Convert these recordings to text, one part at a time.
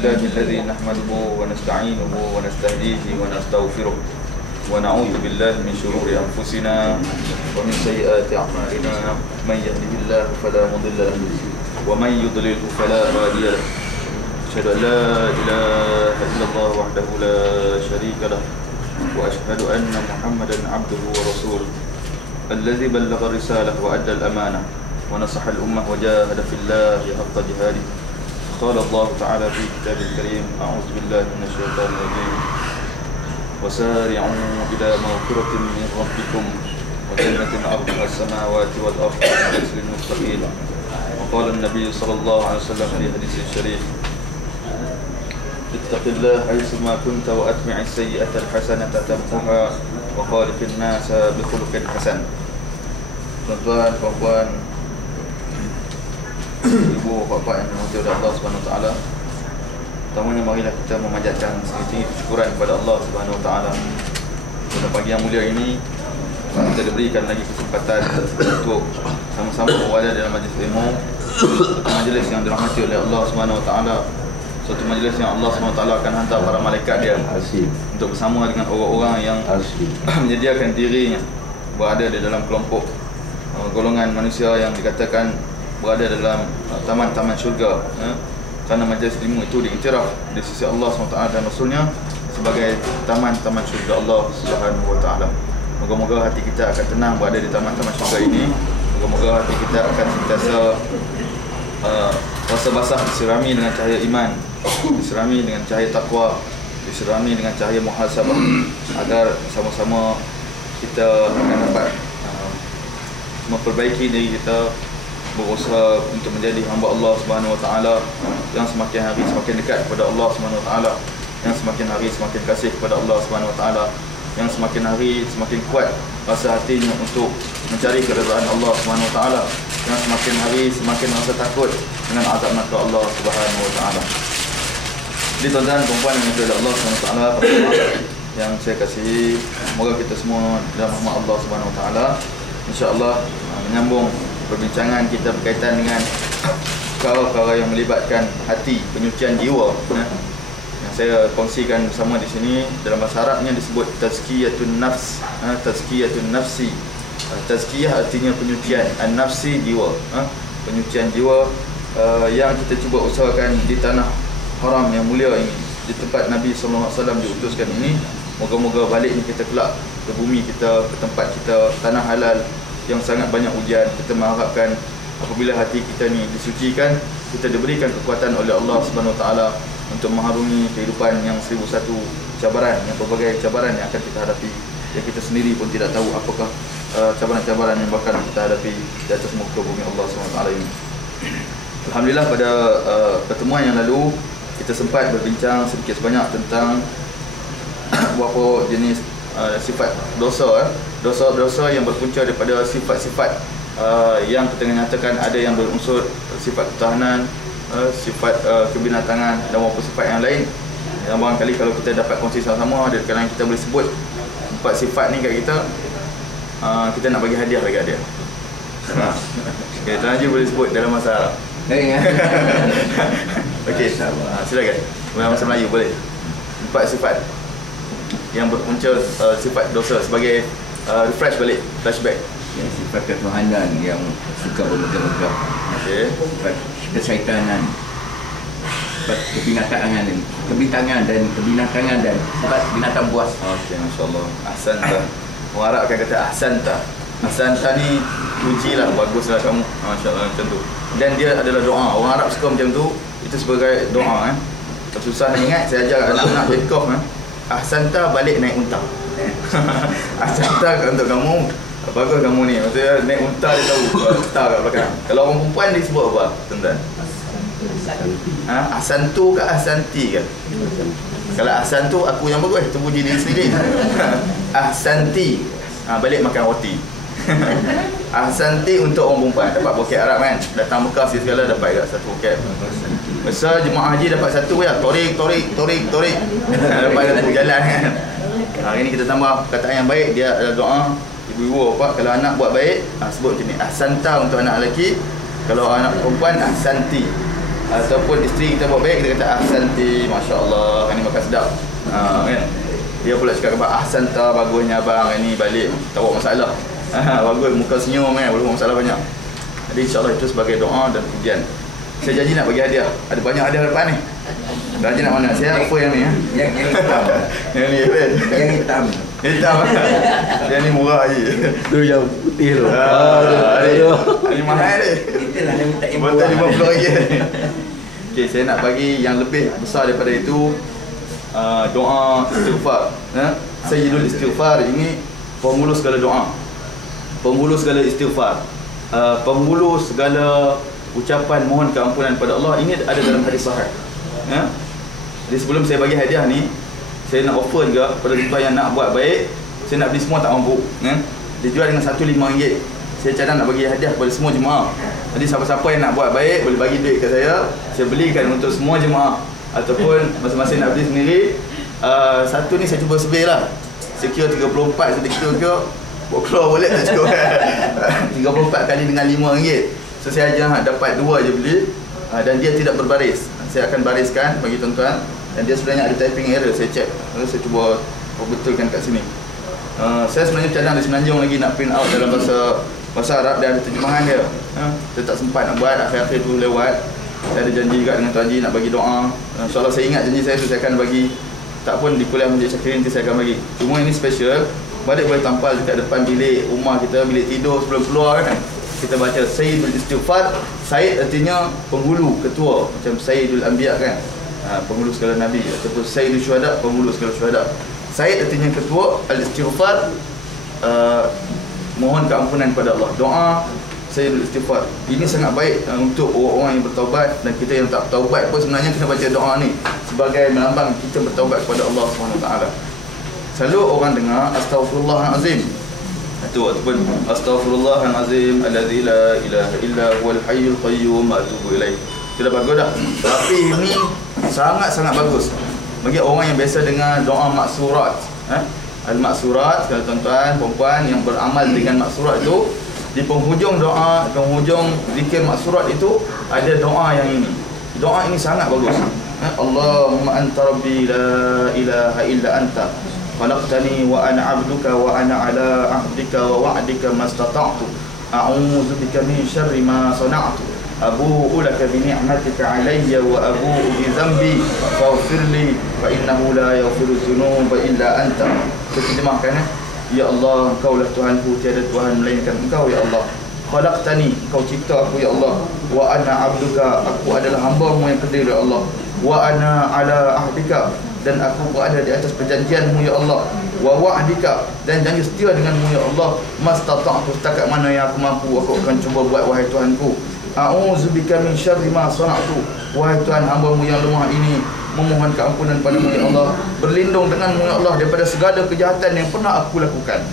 الله الذي نحمده ونستعينه ونستهديه ونستغفره ونعوذ بالله من شرور أنفسنا ومن سيئات أعمالنا من يهده الله فلا مضل له ومن يضلله فلا هادي له أشهد أن لا إله إلا الله وحده لا شريك له وأشهد أن محمدا عبده ورسوله الذي بلغ الرسالة وأدى الأمانة ونصح الأمة وجاهد في الله حق جهاده. قال الله تعالى في كتابه الكريم: أعوذ بالله من الشيطان الرجيم وسارعوا إلى مغفرة من ربكم وجنة عرضها السماوات والأرض أعدت للمتقين. وقال النبي صلى الله عليه وسلم في حديث الشريف: اتق الله حيثما كنت وأتبع السيئة الحسنة تمحها وخالق الناس بخلق حسن. Tuan-tuan, puan-puan, ibu, bapak yang dirahmati oleh Allah Subhanahu Wa Taala, pertamanya marilah kita memanjatkan setinggi syukuran kepada Allah Subhanahu Wa Taala. Pada pagi yang mulia ini kita diberikan lagi kesempatan untuk sama-sama berada dalam majlis ilmu, majlis yang dirahmati oleh Allah Subhanahu Wa Taala, suatu majlis yang Allah Subhanahu Wa Taala akan hantar para malaikat dia untuk bersama dengan orang-orang yang menyediakan dirinya berada di dalam kelompok golongan manusia yang dikatakan berada dalam taman-taman syurga, kerana majlis ilmu itu diiktiraf di sisi Allah SWT dan Rasulnya sebagai taman-taman syurga Allah Subhanahu Wa Taala. Moga-moga hati kita akan tenang berada di taman-taman syurga ini. Moga-moga hati kita akan sentiasa rasa basah disirami dengan cahaya iman, disirami dengan cahaya takwa, disirami dengan cahaya muhasabah, agar sama-sama kita akan dapat memperbaiki diri kita, berusaha untuk menjadi hamba Allah Subhanahu Wa Taala yang semakin hari semakin dekat kepada Allah Subhanahu Wa Taala, yang semakin hari semakin kasih kepada Allah Subhanahu Wa Taala, yang semakin hari semakin kuat rasa hatinya untuk mencari keridhaan Allah Subhanahu Wa Taala, yang semakin hari semakin rasa takut dengan azab neraka Allah Subhanahu Wa Taala. Jadi tuan-tuan, perempuan yang dimuliakan Allah Subhanahu Wa Taala, yang saya kasihi, semoga kita semua dalam rahmat Allah Subhanahu Wa Taala insya-Allah menyambung perbincangan kita berkaitan dengan perkara-perkara yang melibatkan hati, penyucian jiwa, yang saya kongsikan bersama di sini. Dalam bahasa Arabnya disebut tazkiyatun nafs, tazkiyatun nafsi. Tazkiyah artinya penyucian, an-nafsi jiwa, penyucian jiwa yang kita cuba usahakan di tanah haram yang mulia ini, di tempat Nabi SAW diutuskan ini. Moga-moga baliknya kita kelak ke bumi kita, ke tempat kita, tanah halal yang sangat banyak ujian. Kita mengharapkan apabila hati kita ni disucikan, kita diberikan kekuatan oleh Allah Subhanahu Wa Taala untuk mengharungi kehidupan yang 1001 cabaran, yang pelbagai cabaran yang akan kita hadapi, yang kita sendiri pun tidak tahu apakah cabaran-cabaran yang bakal kita hadapi di atas muka bumi Allah Subhanahu Wa Taala ini. Alhamdulillah, pada pertemuan yang lalu kita sempat berbincang sedikit sebanyak tentang beberapa jenis sifat dosa, dosa-dosa yang berpunca daripada sifat-sifat yang kita nyatakan ada yang berunsur sifat ketahanan, sifat kebinatangan dan beberapa sifat yang lain. Yang barangkali kalau kita dapat kongsi sama-sama, ada kadang kita boleh sebut 4 sifat ni kat kita, kita nak bagi hadiah dekat dia. Okay, Tuan Haji boleh sebut dalam bahasa Arab. Okey, silakan. Dalam bahasa Melayu boleh. 4 sifat yang berpunca sifat dosa sebagai refresh balik, flashback. Ya, sifat ketuhanan yang suka bermegah-megah. Okey. Sifat kesaitanan, sifat kebinatangan dan sifat binatang buas. Okey, masya-Allah. Ahsanta. Orang Arab akan kata ahsanta. Ahsanta ni pujilah, baguslah kamu. Masya-Allah, macam tu. Dan dia adalah doa. Orang Arab suka macam tu. Itu sebagai doa. Susah nak ingat, saya ajar anak-anak take-off. Ahsanta, balik naik unta. Ahsanta untuk kamu, bagus kamu ni. Maksudnya naik unta dia tahu unta kat belakang. Kalau orang perempuan dia sebut apa, tuan-tuan? Ahsantu ke ahsanti ke? Kalau ahsantu aku yang bagus, tu puji diri sendiri. Ahsanti, balik makan roti. Ahsanti untuk orang perempuan, dapat buket Arab kan. Datang Mekah segala dapat kat satu buket. Besar jemaah haji dapat satu ya, torik. Dapat satu jalan kan. Hari ni kita tambah perkataan yang baik, dia adalah doa. Ibu-ibu bapak kalau anak buat baik, sebut macam ni, ahsanta untuk anak lelaki. Kalau anak perempuan, ahsanti. ataupun isteri kita buat baik, kita kata ahsanti, masya-Allah, kan ni makan sedap. Kan. Dia pula cakap apa, ahsanta, bagusnya abang, ni balik tak buat masalah. Bagus, muka senyum kan, boleh buat masalah banyak. Jadi insya-Allah itu sebagai doa dan pujian. Saya janji nak bagi hadiah. Ada banyak hadiah depan ni. Raja nak mana? Saya apa yang ni? Yang hitam. Yang ni kan? Yang hitam. Hitam. Yang ni murah je. Tu yang putih tu. Ini mahal ni. Itulah yang minta ibu. Betul RM50. Okey, saya nak bagi yang lebih besar daripada itu. Doa istighfar. Sayyidul istighfar ini penghulu segala doa. Penghulu segala istighfar. Penghulu segala ucapan mohon keampunan pada Allah. Ini ada dalam hadis sahih. Jadi sebelum saya bagi hadiah ni, saya nak offer juga kepada tuan yang nak buat baik. Saya nak beli semua tak mampu. Dia jual dengan RM1.5. Saya cadang nak bagi hadiah kepada semua jemaah. Jadi siapa-siapa yang nak buat baik boleh bagi duit ke saya belikan untuk semua jemaah. Ataupun masing-masing nak beli sendiri. Satu ni saya cuba survey lah. Sekira 34, sedikit ke buat keluar wallet tak cukup. 34 kali dengan RM5. So saya aja dapat 2 je beli. Dan dia tidak berbaris. Saya akan bariskan bagi tuan-tuan. Dan dia sebenarnya ada typing error. Saya check. Saya cuba betulkan kat sini. Saya sebenarnya cadang di Semenanjung lagi nak print out dalam bahasa Arab. Dan ada terjemahan dia. Saya tak sempat nak buat. Akhir-akhir tu lewat. Saya ada janji juga dengan Tuan Haji nak bagi doa. InsyaAllah saya ingat janji saya tu, saya akan bagi. Tak pun di kuliah Masjid Syakirin nanti saya akan bagi. Cuma ini special. Balik boleh tampal dekat depan bilik rumah kita, bilik tidur sebelum keluar kan. Kita baca Sayyidul Istighfar. Sayyid artinya penghulu, ketua. Macam Sayyidul Anbiya kan, penghulu segala Nabi. Ataupun Sayyidul Syuhada, penghulu segala syuhada. Sayyid artinya ketua. Al-Istighfar, mohon keampunan pada Allah. Doa Sayyidul Istighfar. Ini sangat baik untuk orang-orang yang bertaubat. Dan kita yang tak bertaubat pun sebenarnya kena baca doa ni sebagai melambang kita bertaubat kepada Allah SWT. Selalu orang dengar Astaghfirullahalazim. Itu ataupun Astaghfirullahalazim alladzi la ilaha illa huwal hayyul qayyum atubu ilaih. Sudah bagus dah. Tapi ini sangat-sangat bagus bagi orang yang biasa dengan doa maksurat. Al-maksurat, kalau tuan-tuan, perempuan yang beramal dengan maksurat itu, di penghujung doa, penghujung zikir maksurat itu ada doa yang ini. Doa ini sangat bagus. Allahumma anta rabbi la ilaha illa anta khalaqtani wa ana 'abduka wa ana 'ala 'ahdika wa wa'dika mastata'tu a'udzu bika min syarri ma sana'tu abu'u laka bi ni'matika 'alayya wa abu'u bi dhanbi faghfir li fa innahu la yaghfiru dzunuba illa anta. Terjemahkan ya Allah, Engkaulah Tuhanku, tiada Tuhan melainkan Engkau ya Allah. Khalaqtani, Engkau cipta aku ya Allah. Wa ana 'abduka, aku adalah hamba-Mu yang kerdil ya Allah. Wa ana 'ala ahdika, dan aku berada di atas perjanjian-Mu ya Allah. Wa wa'dika, dan janji setia dengan-Mu ya Allah. Mastata'tu, setakat mana yang aku mampu aku akan cuba buat wahai Tuhanku. A'udzubika min syarri ma sana'tu, wahai Tuhan, hamba-Mu yang lemah ini memohon keampunan padamu ya Allah. Berlindung denganmu ya Allah daripada segala kejahatan yang pernah aku lakukan.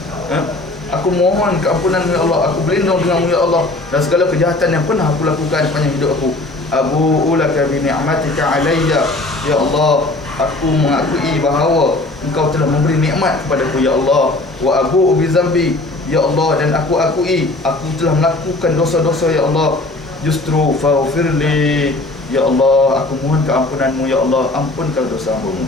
Aku mohon keampunan ya Allah. Aku berlindung denganmu ya Allah dan segala kejahatan yang pernah aku lakukan sepanjang hidup aku. Abu'u laka bi ni'matika 'alayya, ya Allah, aku mengakui bahawa Engkau telah memberi nikmat kepadaku ya Allah. Wa abu'u bi dzambi, ya Allah, dan aku akui aku telah melakukan dosa-dosa ya Allah. Justru faghfirli, ya Allah, aku mohon keampunan-Mu ya Allah, ampunkan dosa hamba-Mu.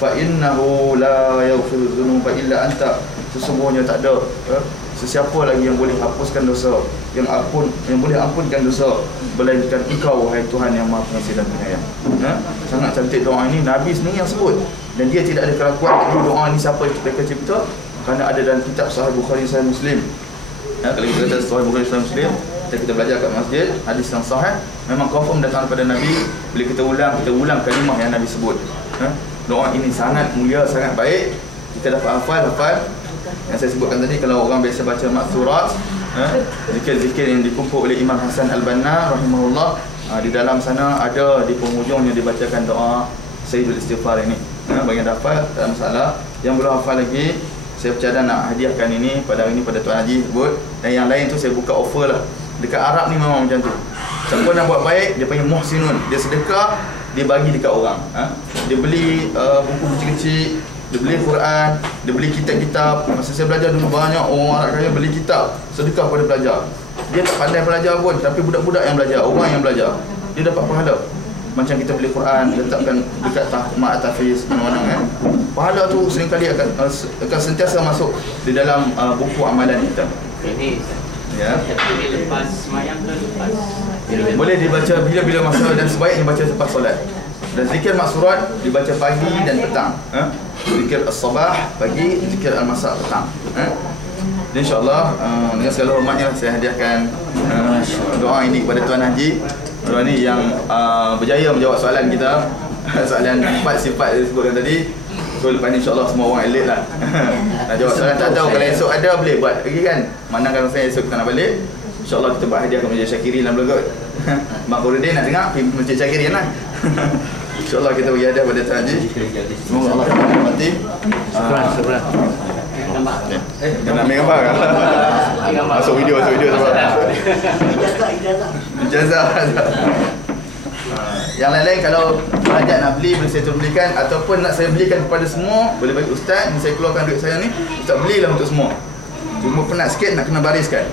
Fa innahu la yaghfiru dzunuba illa anta, sesungguhnya tak ada sesiapa lagi yang boleh hapuskan dosa, yang boleh ampunkan dosa melainkan Engkau wahai Tuhan yang Maha Pengasih dan Penyayang. Sangat cantik doa ini, Nabi sendiri yang sebut, dan dia tidak ada keraguan doa ini siapa yang mereka cipta, kerana ada dalam kitab Sahih Bukhari, Sahih Muslim. Kalau kita kata Sahih Bukhari, Sahih Muslim, kita belajar kat masjid, hadis yang sahih memang confirm datang daripada Nabi. Bila kita ulang kalimah yang Nabi sebut. Doa ini sangat mulia, sangat baik. Kita dapat hafal yang saya sebutkan tadi. Kalau orang biasa baca maksurat, zikir-zikir yang dikumpul oleh Imam Hasan Al-Banna rahimahullah, di dalam sana ada di penghujung yang dibacakan doa Sayyidul Istighfar ini. Bagi yang hafal tak ada masalah. Yang belum hafal lagi, saya bercadang nak hadiahkan ini pada hari ini pada Tuan Haji sebut. Dan yang lain tu saya buka offer lah. Dekat Arab ni memang macam tu. Siapa nak buat baik, dia panggil muhsinun. Dia sedekah, dia bagi dekat orang. Dia beli buku kecil-kecil, dia beli Quran, dia beli kitab-kitab. Masa saya belajar dulu, banyak orang Arab kaya beli kitab, sedekah pada pelajar. Dia tak pandai belajar pun, tapi budak-budak yang belajar, orang yang belajar, dia dapat pahala. macam kita beli Quran, letakkan dekat mak tahfiz mana-mana pahala tu seringkali akan sentiasa masuk di dalam buku amalan kita. Ini Ya. lepas semayang ke lepas? Boleh dibaca bila-bila masa dan sebaiknya baca lepas solat. Dan zikir maksurat dibaca pagi dan petang. Zikir as-sabah pagi, zikir al-masa petang. Dan insya-Allah dengan segala hormatnya saya hadiahkan doa ini kepada Tuan Haji. Tuan ni yang berjaya menjawab soalan kita. Soalan 4 sifat yang disebutkan tadi. So lepas ni insya-Allah semua orang elite lah. Nak jawab soalan tak tahu, kalau esok ada boleh buat lagi kan. Mana kalau saya esok kita nak balik, insya-Allah kita buat hadiah kepada Masjid Syakirin lah berlagut. Mak Khairuddin nak dengar pergi Masjid Syakirin lah. InsyaAllah kita beri hadiah pada Tuan Haji. Semoga Allah merahmati. Sebelah. Nak ambil gambar kan? Masuk video sebab. Ijazah. Yang lain-lain kalau hajat nak beli boleh saya belikan, ataupun nak saya belikan kepada semua boleh bagi ustaz. Ni saya keluarkan duit saya ni, ustaz belilah untuk semua. Cuma penat sikit nak kena bariskan.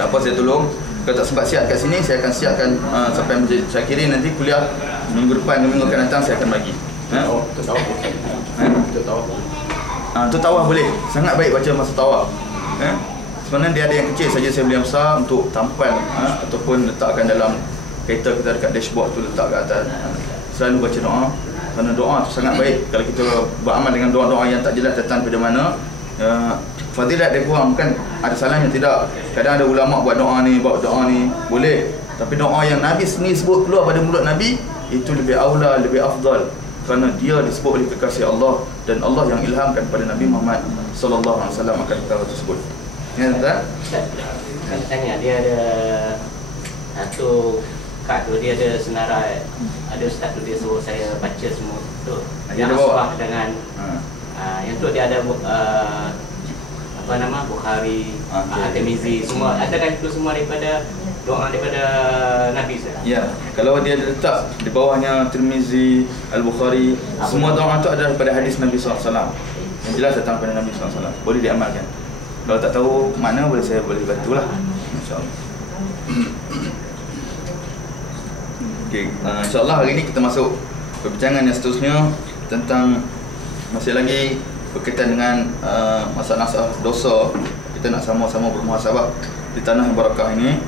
Tak apa, saya tolong. Kalau tak sempat siap kat sini, saya akan siapkan sampai Masjid Syakirin. Nanti kuliah minggu depan ke minggu akan datang saya akan bagi. Untuk tawaf boleh. Sangat baik baca masa tawaf. Sebenarnya dia ada yang kecil saja, saya beli yang besar untuk tampal ataupun letakkan dalam kereta kita dekat dashboard tu, letak kat atas. Selalu baca doa, kerana doa tu sangat baik. Kalau kita beramal dengan doa-doa yang tak jelas datang dari mana, fadilat dia kurang. Bukan ada salahnya, tidak. Kadang ada ulama buat doa ni boleh. Tapi doa yang Nabi sendiri sebut keluar pada mulut Nabi, itu lebih aula, lebih afdal, kerana dia disebut oleh kekasih Allah, dan Allah yang ilhamkan kepada Nabi Muhammad sallallahu alaihi wasallam akan perkara tersebut. Ya tak? Saya tanya, dia ada satu kad tu, dia ada senarai. Ada ustaz tu dia suruh saya baca semua tu. Yang asbah dengan yang tu dia ada apa nama, Bukhari, Tirmizi, semua. Ada kan itu semua daripada doa daripada Nabi saya. Ya, kalau dia letak di bawahnya Tirmizi, Al-Bukhari, semua doa itu adalah daripada hadis Nabi SAW. Yang jelas datang daripada Nabi SAW. Boleh diamalkan. Kalau tak tahu mana, saya boleh bantulah. InsyaAllah. Okay, InsyaAllah hari ini kita masuk perbincangan yang seterusnya tentang masih lagi berkaitan dengan masalah dosa. Kita nak sama-sama bermuhasabah di tanah yang barakah ini.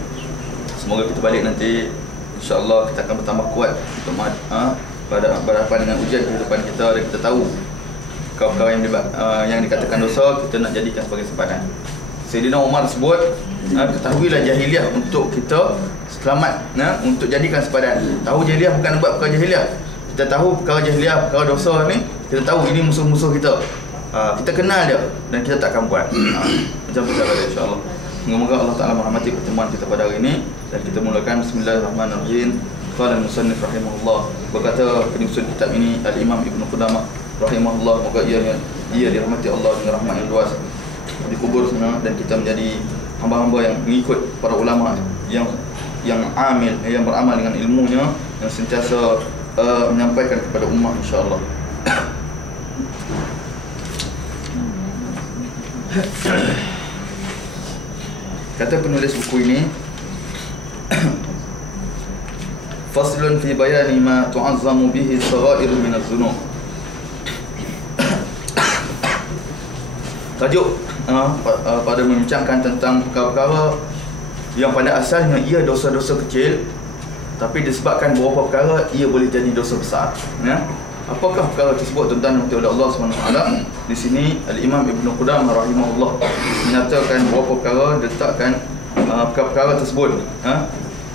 Semoga kita balik nanti, insyaAllah kita akan bertambah kuat untuk berhadapan dengan ujian kehidupan kita, dan kita tahu perkara-perkara yang dikatakan dosa kita nak jadikan sebagai sempadan. Sayyidina Umar sebut, ketahuilah jahiliah untuk kita selamat, untuk jadikan sempadan. Tahu jahiliah bukan buat perkara jahiliah. Kita tahu perkara jahiliah, perkara dosa ni, kita tahu ini musuh-musuh kita. Kita kenal dia dan kita tak akan buat. Macam tu cara dia, insyaAllah. Semoga Allah Ta'ala merahmati pertemuan kita pada hari ini. Dan kita mulakan Bismillahirrahmanirrahim. Qala al-musannif rahimahullah, berkata penyusun kitab ini Al-Imam Ibn Qudamah rahimahullah, moga ia dirahmati Allah dengan rahmat yang luas, dikubur sana, dan kita menjadi hamba-hamba yang mengikut para ulama yang amil, yang beramal dengan ilmunya, yang sentiasa menyampaikan kepada ummah, insya-Allah. Kata penulis buku ini, faslun fi bayani ma tu'azzamu bihi as-sagha'ir min adh-dhunub. Tajuk pada membincangkan tentang perkara-perkara yang pada asalnya ia dosa-dosa kecil, tapi disebabkan beberapa perkara ia boleh jadi dosa besar. Ya? Apakah perkara tersebut, tuan-tuan oleh Allah SWT? Di sini Al-Imam Ibn Qudamah rahimahullah menyatakan beberapa perkara, letakkan perkara-perkara tersebut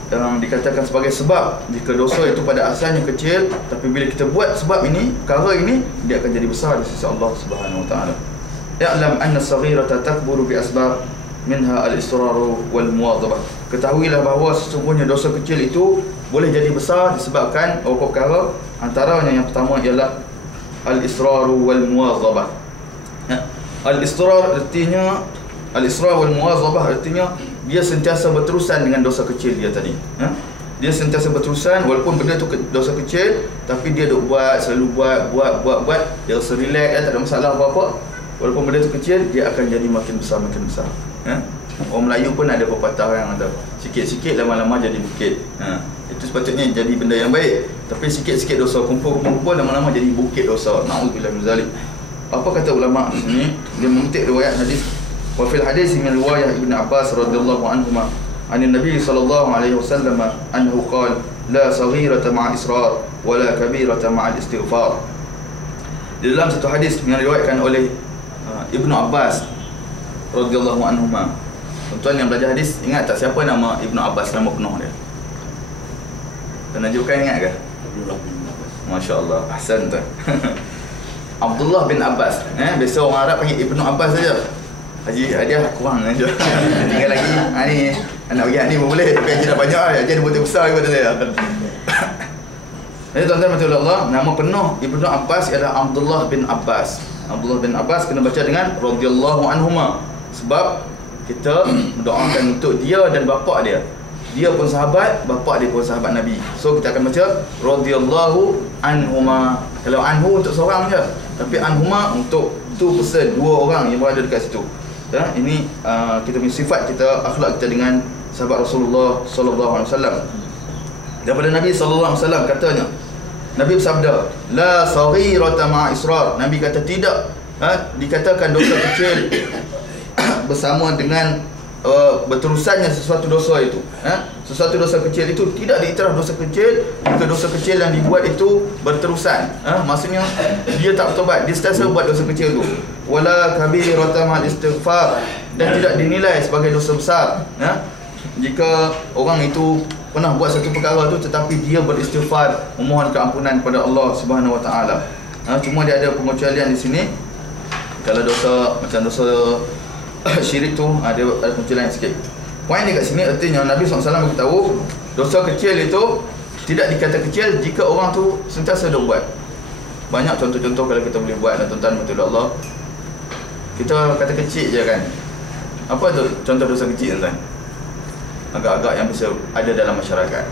yang dikatakan sebagai sebab. Jika dosa itu pada asalnya kecil, tapi bila kita buat sebab ini, perkara ini, dia akan jadi besar di sisi Allah Subhanahu wa taala. Ya'lam anna as-saghirata takburu bi asbab minha al-israru wal muwadhabah. Ketahuilah bahawa sesungguhnya dosa kecil itu boleh jadi besar disebabkan beberapa perkara. Antaranya yang pertama ialah al-israru wal muwadhabah. Al-israr artinya, al-israr wal muwadhabah artinya dia sentiasa berterusan dengan dosa kecil dia tadi. Dia sentiasa berterusan walaupun benda tu dosa kecil, tapi dia duk buat, selalu buat, dia rasa relax, tak ada masalah apa-apa. Walaupun benda tu kecil, dia akan jadi makin besar. Orang Melayu pun ada pepatah yang ada sikit-sikit lama-lama jadi bukit. Itu itu sepatutnya jadi benda yang baik. Tapi sikit-sikit dosa kumpul lama-lama jadi bukit dosa. Na'udzubillah min zalik. Apa kata ulama di sini? Dia memetik riwayat hadis. Wa fil hadis min riwayat Ibn Abbas radhiyallahu anhuma an Nabi sallallahu alaihi wasallam annahu qala la saghirata ma'a israr wa la kabirata ma'a istighfar. Di dalam satu hadis yang diriwayatkan oleh Ibn Abbas radhiyallahu anhuma. Tuan-tuan yang belajar hadis, ingat tak siapa nama Ibn Abbas, nama penuh dia? Pernah juga ingat ke? Abdullah bin Abbas. Masya Allah, ahsan tuan. Abdullah bin Abbas. Biasa orang Arab panggil Ibn Abbas saja. Haji hadiah kurang saja. Tinggal lagi. Ni anak bagi ni pun boleh. Tapi haji dah banyak lah. Haji ada betul besar daripada saya. Jadi tuan-tuan betul Allah, nama penuh Ibn Abbas ialah Abdullah bin Abbas. Abdullah bin Abbas kena baca dengan radhiyallahu anhuma. Sebab kita mendoakan untuk dia dan bapa dia. Dia pun sahabat, bapa dia pun sahabat Nabi. So kita akan baca radhiyallahu anhuma. Kalau anhu untuk seorang je, tapi anhuma untuk tu person, dua orang yang berada dekat situ. Ya, ini kita punya sifat kita, akhlak kita dengan sahabat Rasulullah sallallahu alaihi wasallam. Daripada Nabi sallallahu alaihi wasallam katanya, Nabi bersabda, la saghirata ma'a israr. Nabi kata tidak dikatakan dosa kecil bersama dengan berterusannya sesuatu dosa itu. Sesuatu dosa kecil itu tidak diiktiraf dosa kecil jika dosa kecil yang dibuat itu berterusan. Maksudnya dia tak bertobat, dia sentiasa buat dosa kecil itu. Wala kabirata ma'al istighfar, dan tidak dinilai sebagai dosa besar. Jika orang itu pernah buat satu perkara tu tetapi dia beristighfar, memohon keampunan kepada Allah Subhanahu Wa Taala. Cuma dia ada pengecualian di sini. Kalau dosa macam dosa syirik tu ada pengecualian sikit. Poin dia kat sini artinya Nabi SAW beritahu dosa kecil itu tidak dikata kecil jika orang tu sentiasa dia buat. Banyak contoh-contoh kalau kita boleh buat, tuan-tuan betul Allah. Kita kata kecil je kan. Apa tu contoh dosa kecil tuan? Agak-agak yang bisa ada dalam masyarakat.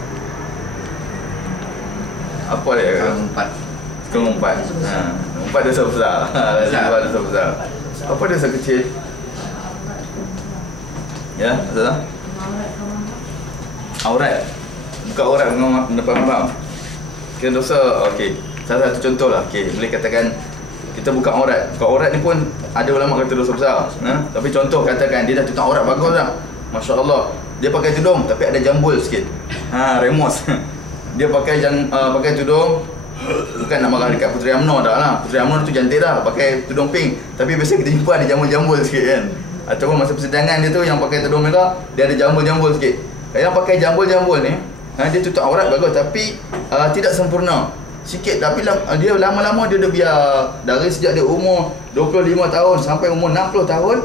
Apa dia? Mengumpat. Mengumpat dosa besar. Dosa besar. Apa dosa kecil? Ya, betul tak? Aurat. Buka aurat depan malam. Kira dosa. Okey. Salah satu contoh lah. Okey, boleh katakan kita buka aurat. Buka aurat ni pun ada ulama kata dosa besar. Tapi contoh katakan dia dah tutup aurat bagus dah. Masya-Allah. Dia pakai tudung tapi ada jambul sikit. Remos. Dia pakai tudung, bukan nak marah dekat Puteri UMNO dah lah. Puteri UMNO tu cantik dah, pakai tudung pink. Tapi biasa kita jumpa ada jambul-jambul sikit kan. Ataupun masa persidangan dia tu yang pakai tudung merah, dia ada jambul-jambul sikit. Yang pakai jambul-jambul ni, dia tutup aurat bagus tapi tidak sempurna. Sikit, tapi dia lama-lama dia dah biar. Dari sejak dia umur 25 tahun sampai umur 60 tahun,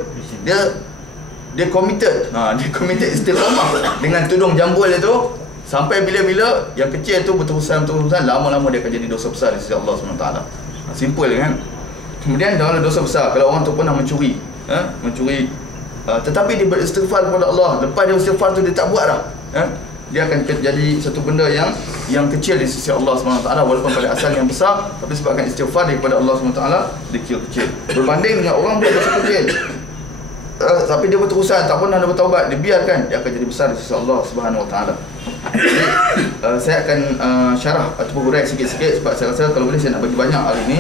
dia committed. Dia committed istiqamah dengan tudung jambul itu sampai bila-bila yang kecil tu berterusan lama-lama dia akan jadi dosa besar di sisi Allah SWT. Simple kan. Kemudian dalam dosa besar, kalau orang tu pernah mencuri, tetapi dia beristighfar kepada Allah, lepas dia beristighfar tu dia tak buat dah, dia akan jadi satu benda yang kecil di sisi Allah SWT, walaupun pada asal yang besar, tapi sebabkan istighfar daripada Allah SWT dia kecil. Berbanding dengan orang buat dosa kecil tapi dia berterusan, tak pernah dia bertaubat, dia biarkan, dia akan jadi besar di sisi Allah Subhanahu Wa Taala. Jadi saya akan syarah ataupun hurai sikit-sikit sebab saya rasa kalau boleh saya nak bagi banyak hari ni.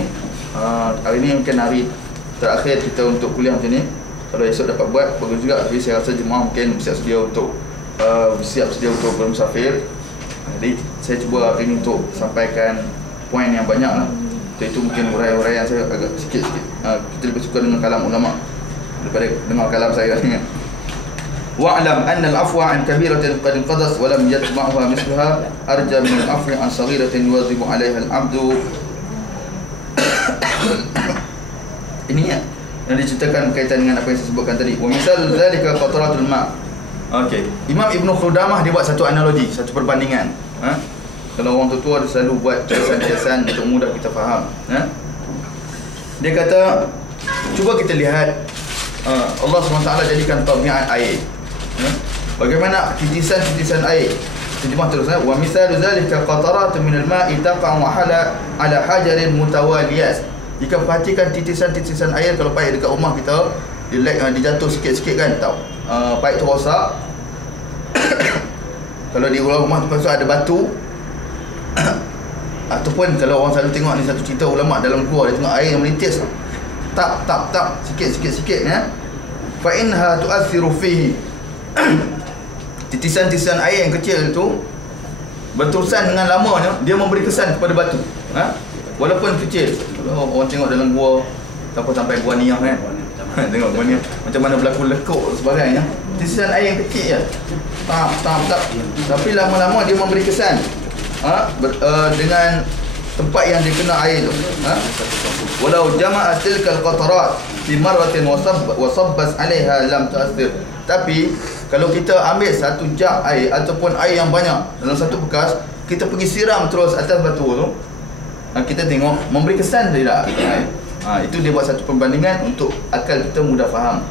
Hari ni mungkin hari terakhir kita untuk kuliah macam ni. Kalau esok dapat buat bagus juga, tapi saya rasa jemaah mungkin siap sedia untuk bermusafir. Jadi saya cuba hari ni untuk sampaikan poin yang banyak lah. Itu mungkin hurai-hurai yang saya agak sikit-sikit. Kita lebih suka dengan kalam ulama daripada dengar kalam saya ni. Wa'lam anna al-afwa an kabiratin qad inqadas wa lam yatba'uha mislaha arja min al-afwi an saghiratin yuwazibu 'alayha al-'abdu. Ini yang diceritakan berkaitan dengan apa yang saya sebutkan tadi. Wa misal zalika qatratul ma'. Okey. Imam Ibn Khudamah dia buat satu analogi, satu perbandingan. Kalau orang tua dia selalu buat kiasan-kiasan untuk mudah kita faham. Dia kata, cuba kita lihat Allah SWT jadikan tabiat air. Bagaimana titisan-titisan air. Terjemah terus. Wa misalu zalika qataratun minal ma'i taqa'u ala hajarin mutawaliyas. Jika perhatikan titisan-titisan air, kalau paip dekat rumah kita dia jatuh sikit-sikit kan, tahu paip tu rosak. Kalau di ulama lepas tu ada batu ataupun kalau orang selalu tengok ni satu cerita ulama dalam gua, dia tengok air yang menitis tap sikit ya. Fa inha tu'athiru fihi. Titisan-titisan air yang kecil itu berterusan dengan lamanya dia memberi kesan kepada batu. Walaupun kecil. Kalau orang tengok dalam gua sampai gua Niah kan. Tengok gua Niah macam mana berlaku lekuk sebagainya. Titisan air yang kecil je. Tap. Tapi lama-lama dia memberi kesan. Dengan tempat yang dikena air tu. Walau jama'a tilkal qatarat fi marratin wa sabbas 'alaiha lam tu'athir. Tapi kalau kita ambil satu jak air ataupun air yang banyak dalam satu bekas, kita pergi siram terus atas batu tu, kita tengok memberi kesan tidak? Itu dia buat satu perbandingan untuk akal kita mudah faham.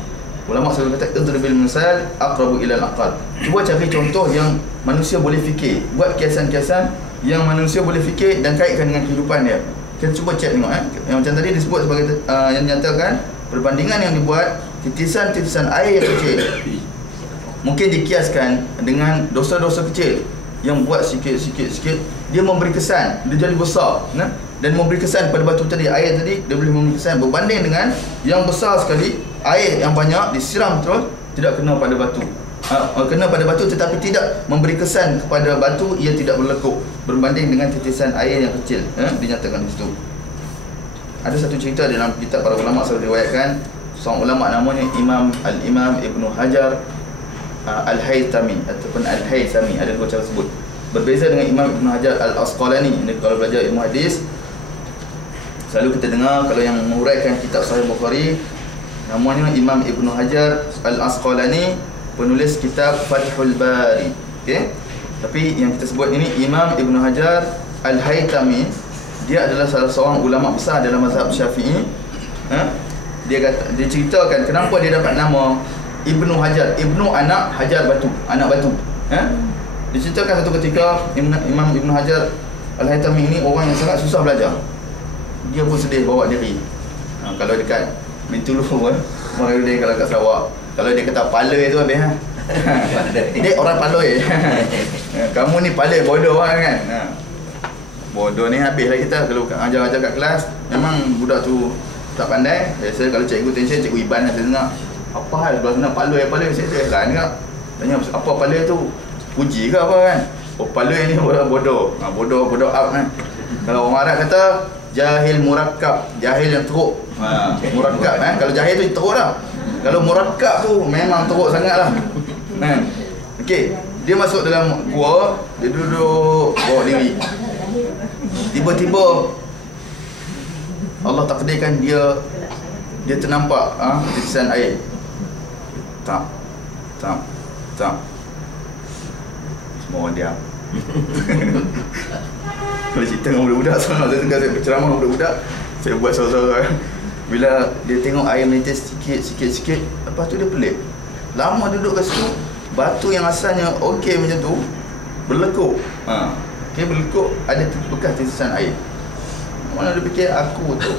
Ulama selalu kata idribil misal aqrabu ila al-aqal. Cuba cari contoh yang manusia boleh fikir. Buat kiasan-kiasan yang manusia boleh fikir dan kaitkan dengan kehidupan dia. Kita cuba cek tengok yang macam tadi disebut sebagai yang dinyatakan perbandingan yang dibuat titisan-titisan air yang kecil mungkin dikiaskan dengan dosa-dosa kecil yang buat sikit dia memberi kesan, dia jadi besar dan memberi kesan pada batu tadi, air tadi dia boleh memberi kesan berbanding dengan yang besar sekali, air yang banyak disiram terus tidak kena pada batu. Kena pada batu tetapi tidak memberi kesan kepada batu, ia tidak berlekuk berbanding dengan titisan air yang kecil. Dinyatakan di situ. Ada satu cerita dalam kitab para ulama selalu diriwayatkan, seorang ulama namanya Imam Ibnu Hajar Al-Haytami ataupun Al-Haythami, ada dua cara sebut. Berbeza dengan Imam Ibnu Hajar Al-Asqalani. Ini kalau belajar ilmu hadis selalu kita dengar kalau yang menguraikan kitab Sahih Bukhari namanya Imam Ibnu Hajar Al-Asqalani, penulis kitab Fathul Bari. Okey. Tapi yang kita sebut ini Imam Ibnu Hajar Al-Haytami, dia adalah salah seorang ulama besar dalam mazhab Syafi'i. Dia ceritakan kenapa dia dapat nama Ibnu Hajar. Ibnu anak, Hajar batu, anak batu. Diceritakan satu ketika Imam Ibnu Hajar Al-Haytami ini orang yang sangat susah belajar. Dia pun sedih bawa diri. Kalau dekat Bintulu orang dia kalau kat Sarawak, kalau dia kata palai tu habis dia orang palai. Kamu ni palai bodoh kan. Bodoh ni habislah kita kalau ajar-ajar kat kelas. Memang budak tu tak pandai. Biasa kalau cikgu tension, cikgu Iban ada dengar apa hal sebelah sana palai saya kan dengar. Tanya apa palai tu? Puji ke apa kan? Oh palai ni orang bodoh. Bodoh out kan. Kalau orang Arab kata jahil murakkab, jahil yang teruk. Murakkab kan. Kalau jahil tu teruk lah. Kalau murakkab tu memang teruk sangatlah. Okey, dia masuk dalam gua, dia duduk bawa diri. Tiba-tiba Allah takdirkan dia ternampak titisan air. Tap. Semua orang diam. Kalau cerita dengan budak-budak, saya tengah berceramah dengan budak-budak, saya buat saudara. Bila dia tengok air menitis sikit, lepas tu dia pelik. Lama duduk kat situ, batu yang asalnya okey macam tu berlekuk. Okey, berlekuk, ada bekas titisan air. Mana dia fikir aku tu.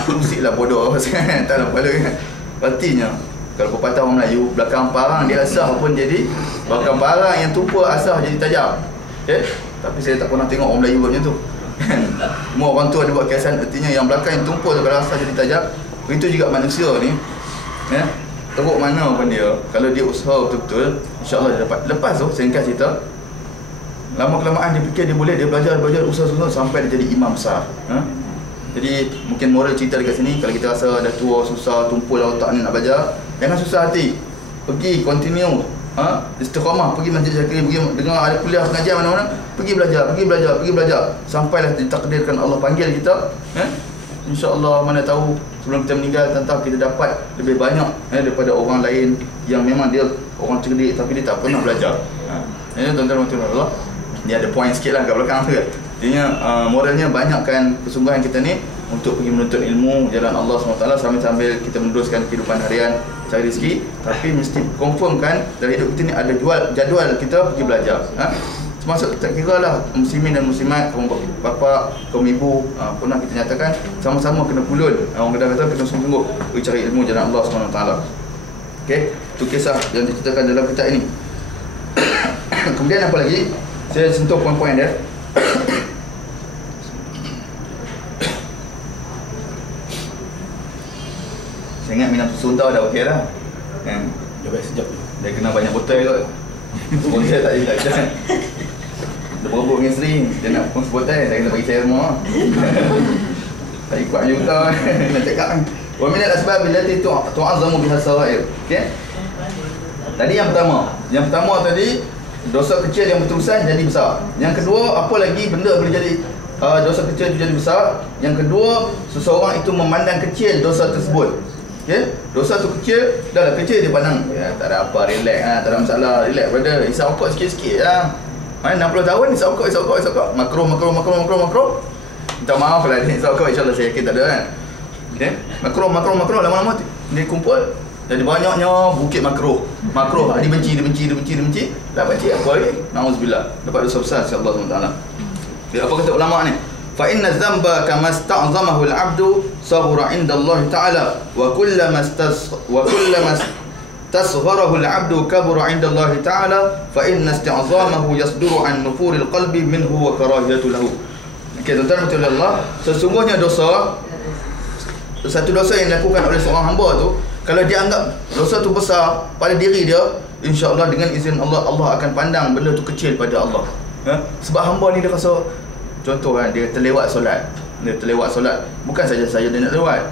Aku mestilah bodoh sangat, taklah kepala kan. Artinya kalau pepatah orang Melayu, belakang parang dia asah pun jadi belakang parang yang tumpa asah jadi tajam. Okey? Tapi saya tak pernah tengok orang Melayu buat macam tu. Semua orang tu ada buat kiasan, artinya yang belakang yang tumpa tu kalau asah jadi tajam. Begitu juga manusia ni. Teruk mana pun dia, kalau dia usaha betul-betul, insya-Allah dia dapat. Lepas tu singkat cerita, lama-kelamaan dia fikir dia boleh, dia belajar usaha-usaha sampai dia jadi imam besar. Jadi mungkin moral cerita dekat sini, kalau kita rasa dah tua, susah, tumpul otak ni nak belajar, jangan susah hati. Pergi continue, istiqamah, pergi Masjid Zakaria, pergi dengar ada kuliah pengajian mana-mana, pergi belajar sampailah ditakdirkan Allah panggil kita. InsyaAllah mana tahu sebelum kita meninggal tentang kita dapat lebih banyak daripada orang lain yang memang dia orang cerdik tapi dia tak pernah belajar. Tuan-tuan Allah, dia ada point sikit lah kat belakang tu kan. Artinya moralnya banyakkan kesungguhan kita ni untuk pergi menuntut ilmu jalan Allah SWT sambil kita meneruskan kehidupan harian cari rezeki, tapi mesti confirmkan dalam hidup kita ni ada jadual kita pergi belajar. Termasuk tak kira lah muslimin dan muslimat, kaum bapa, kaum ibu, pernah kita nyatakan sama-sama kena pulun. Orang kata kena sungguh-sungguh pergi cari ilmu jalan Allah SWT. Okey, itu kisah yang diceritakan dalam kitab ini. Kemudian apa lagi? Saya sentuh poin-poin dia. Saya ingat minum susu dah okey dah. Kan? Jawab sejak tu. Dia kena banyak botol kot. Botol tak boleh kan. Dia berebut dengan isteri, dia nak pun sebotol, saya kena bagi saya rumah. Tak ikut je betul. Nak cakap kan. Wa min al-asbab allati tu'azzamu biha as-sagha'ir. Okey? Tadi yang pertama tadi dosa kecil yang berterusan jadi besar. Yang kedua, apa lagi benda boleh jadi dosa kecil itu jadi besar? Yang kedua, seseorang itu memandang kecil dosa tersebut. Okey? Dosa tu kecil, dah lah kecil dia pandang. Ya, tak ada apa, relax ah, tak ada masalah. Relax brother, isap rokok sikit-sikit lah. 60 tahun isap rokok. Makruh. Minta maaf lah dia isap rokok, insya-Allah saya yakin tak ada kan. Okey? Makruh lama-lama dia kumpul. Jadi banyaknya bukit makruh. Dia benci. Dah benci apa lagi? Nauzubillah. Dapat dosa besar insya-Allah SWT. Dia apa kata ulama ni? Fa inna dzamba kama sta'zamahu al-'abdu saghura 'inda Allah Ta'ala wa kullama tasgharahu al-'abdu kabura 'inda Allah Ta'ala fa inna isti'zamahu yasduru 'an nufuril qalbi minhu wa karahiyatu lahu. Okey, tuan-tuan Allah, sesungguhnya satu dosa yang dilakukan oleh seorang hamba tu, kalau dia anggap dosa tu besar pada diri dia, insya-Allah dengan izin Allah, Allah akan pandang benda tu kecil pada Allah. Sebab hamba ni dia rasa, contoh kan, dia terlewat solat. Bukan saja saya dia nak lewat,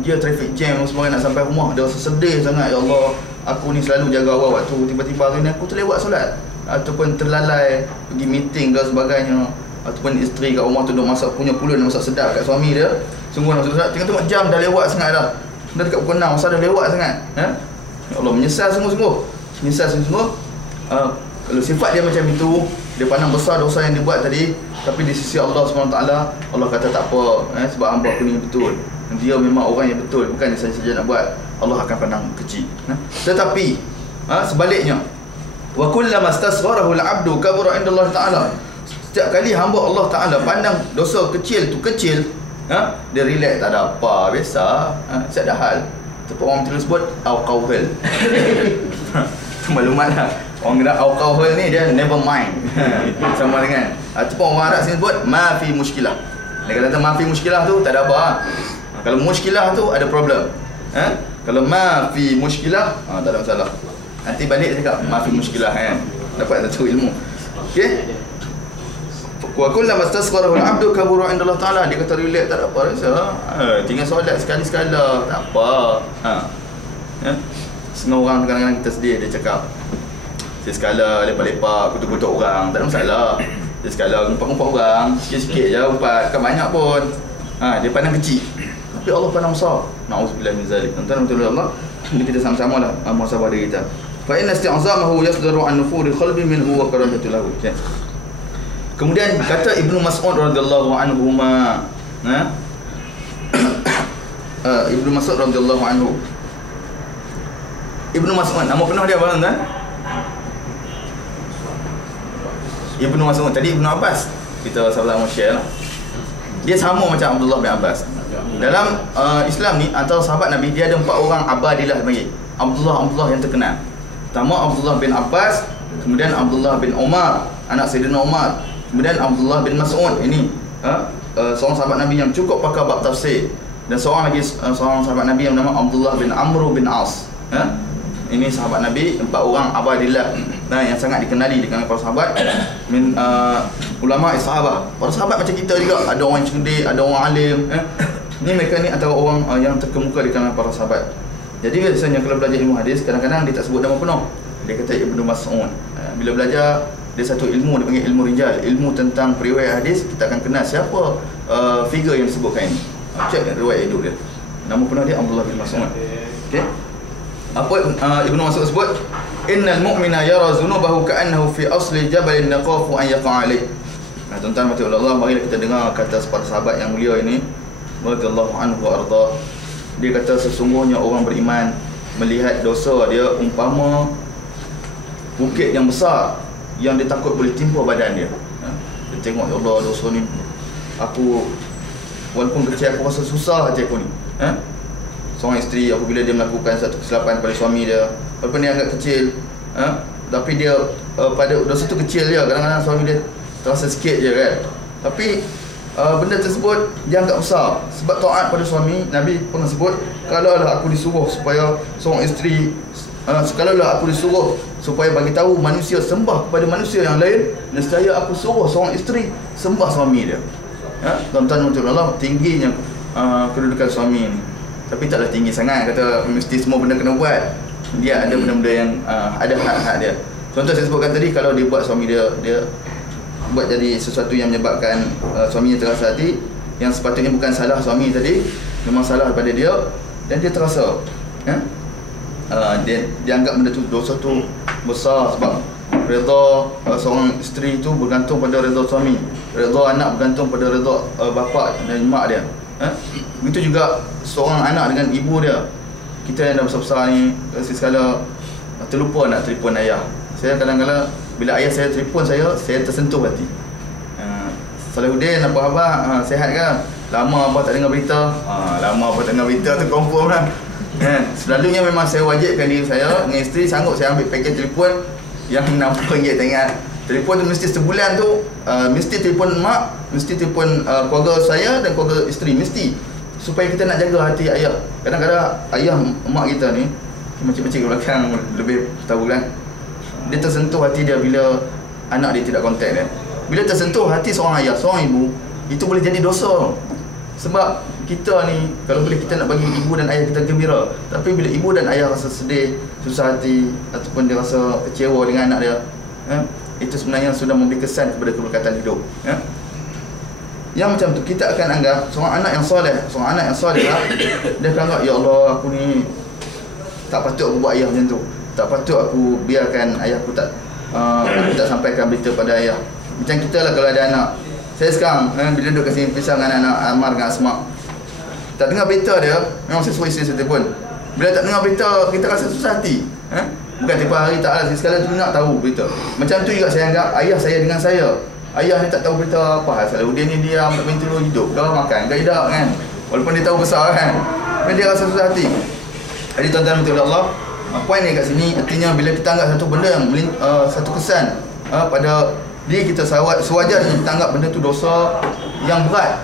dia traffic jam semua nak sampai rumah, dia rasa sedih sangat. Ya Allah, aku ni selalu jaga awal waktu, tiba-tiba hari ni aku terlewat solat, ataupun terlalai pergi meeting ke sebagainya, ataupun isteri kat rumah tu duk masak punya pulut, masak sedap kat suami dia. Sungguh nak solat, tengok jam dah lewat sangat dah. Dah dekat pukul 6, masa dah lewat sangat. Ya Allah, menyesal sungguh-sungguh. Kalau sifat dia macam itu, dia pandang besar dosa yang dia buat tadi, tapi di sisi Allah SWT, Allah kata tak apa, sebab hamba aku ni betul, dia memang orang yang betul, bukan dia saja nak buat, Allah akan pandang kecil. Tetapi sebaliknya, wa kullama istasgharahu al-'abdu kabura 'inda Allah Ta'ala, setiap kali hamba Allah Ta'ala pandang dosa kecil tu kecil, dia relax, tak ada apa, biasa, tak ada hal. Tapi orang terus sebut al-qawhal. Itu maklumat lah. Orang kena al-qawhal ni dia never mind. Sama dengan ataupun orang Arab sini sebut ma fi mushkilah. Dia kata ma fi mushkilah tu tak ada apa. Kalau mushkilah tu ada problem. Kalau ma fi mushkilah tak ada masalah. Nanti balik dia cakap ma fi mushkilah kan. Dapat satu ilmu. Okey? Wa kullama istasgharahu al-'abdu kabura 'inda Allah Ta'ala, dia kata relax, tak ada apa rasa. Tinggal solat sekali-sekala, tak apa. Setengah orang kadang-kadang kita sedih, dia cakap sekali lepak-lepak, kutuk-kutuk orang, tak ada masalah. Sekali umpat-umpat orang, sikit-sikit je umpat, kan banyak pun. Dia pandang kecil, tapi Allah pandang besar. Na'udzubillah min zalik. Tuan-tuan Allah, kita sama-sama lah muhasabah diri kita. Fa inna isti'zamahu yasdaru 'an nufuri qalbi minhu wa karahatu lahu. Kemudian kata Ibnu Mas'ud radhiyallahu anhu Ibnu Mas'ud radhiyallahu anhu. Ibnu Mas'ud, nama penuh dia apa tuan? Ibnu Mas'ud. Tadi Ibnu Abbas, kita sama-sama share lah. Dia sama macam Abdullah bin Abbas. Dalam Islam ni, antara sahabat Nabi, dia ada 4 orang abadilah panggil. Abdullah yang terkenal. Pertama Abdullah bin Abbas, kemudian Abdullah bin Umar, anak Sayyidina Umar, kemudian Abdullah bin Mas'ud. Ini seorang sahabat Nabi yang cukup pakar bab tafsir. Dan seorang sahabat Nabi yang bernama Abdullah bin Amr bin As. Ini sahabat Nabi, 4 orang abadillah yang sangat dikenali di kalangan para sahabat, ulama sahabat. Para sahabat macam kita juga, ada orang yang cerdik, ada orang alim. Ini mereka ni antara orang yang terkemuka di kalangan para sahabat. Jadi biasanya kalau belajar ilmu hadis, kadang-kadang dia tak sebut nama penuh. Dia kata Ibnu Mas'ud. Bila belajar dia satu ilmu, dia panggil ilmu rijal, ilmu tentang periwayat hadis, kita akan kenal siapa figure yang disebutkan ini. Cek riwayat hidup dia. Nama penuh dia Abdullah bin Mas'ud. Okey. Apa Ibnu Mas'ud sebut? Innal mu'mina yara dhunubahu ka'annahu fi asli jabalin naqafu an yaqa alaih. Tuan-tuan mati Allah, marilah kita dengar kata para sahabat yang mulia ini, radhiyallahu anhu wa arda. Dia kata sesungguhnya orang beriman melihat dosa dia umpama bukit yang besar yang dia takut boleh timpa badan dia. Dia tengok, ya Allah, dosa ni aku walaupun kecil aku rasa susah aja aku ni. Seorang isteri apabila dia melakukan satu kesilapan pada suami dia, walaupun dia agak kecil, tapi dia pada dosa tu kecil je, kadang-kadang suami dia terasa sikit je kan. Tapi benda tersebut dia anggap besar. Sebab taat pada suami, Nabi pernah sebut, kalaulah aku disuruh supaya seorang isteri kalaulah aku disuruh supaya bagi tahu manusia sembah kepada manusia yang lain, nescaya aku suruh seorang isteri sembah suami dia. Tuan-tuan untuk Allah, tingginya kedudukan suami ni. Tapi taklah tinggi sangat kata mesti semua benda kena buat. Dia ada benda-benda yang ada hak-hak dia. Contoh saya sebutkan tadi, kalau dia buat suami dia buat jadi sesuatu yang menyebabkan suaminya terasa hati, yang sepatutnya bukan salah suami tadi, memang salah daripada dia, dan dia terasa dia anggap benda tu, dosa tu besar. Sebab redha seorang isteri tu bergantung pada redha suami, redha anak bergantung pada redha bapa dan mak dia. Begitu juga seorang anak dengan ibu dia. Kita yang dah besar-besar ni sekala terlupa nak telefon ayah. Saya kadang-kadang bila ayah saya telefon saya tersentuh hati. Salahuddin, apa khabar? Sihat ke? Lama apa tak dengar berita? Lama apa tak dengar berita tu confirm lah. Selalunya memang saya wajibkan diri saya dengan isteri, sanggup saya ambil pakej telefon yang RM60 tengah. Telefon tu mesti sebulan tu mesti telefon mak, mesti telefon keluarga saya dan keluarga isteri, mesti, supaya kita nak jaga hati ayah. Kadang-kadang ayah mak kita ni, makcik-makcik ke belakang lebih tahu kan, dia tersentuh hati dia bila anak dia tidak kontak dia. Bila tersentuh hati seorang ayah, seorang ibu, itu boleh jadi dosa. Sebab kita ni, kalau boleh kita nak bagi ibu dan ayah kita gembira, tapi bila ibu dan ayah rasa sedih, susah hati, ataupun dia rasa kecewa dengan anak dia, itu sebenarnya sudah memberi kesan kepada keberkatan hidup. Yang macam tu kita akan anggap seorang anak yang soleh, seorang anak yang soleh lah, dia akan anggap, ya Allah, aku ni tak patut aku buat ayah macam tu, tak patut aku biarkan ayahku aku tak sampaikan berita pada ayah. Macam kita lah kalau ada anak. Saya sekarang bila duduk kat sini pisah dengan anak-anak Amar dengan Asma, tak dengar berita dia, memang saya suruh isteri saya telefon. Bila tak dengar berita, kita rasa susah hati. Bukan tiap hari tak lah, sekali tu nak tahu berita. Macam tu juga saya anggap ayah saya dengan saya. Ayah ni tak tahu berita apa, Salahuddin ni diam, tak minta dulu hidup, dah makan, dah hidup kan, walaupun dia tahu besar kan, tapi dia rasa susah hati. Jadi tuan-tuan betul Allah, poin ni kat sini, artinya bila kita anggap satu benda yang satu kesan pada diri kita, sewajarnya kita anggap benda tu dosa yang berat,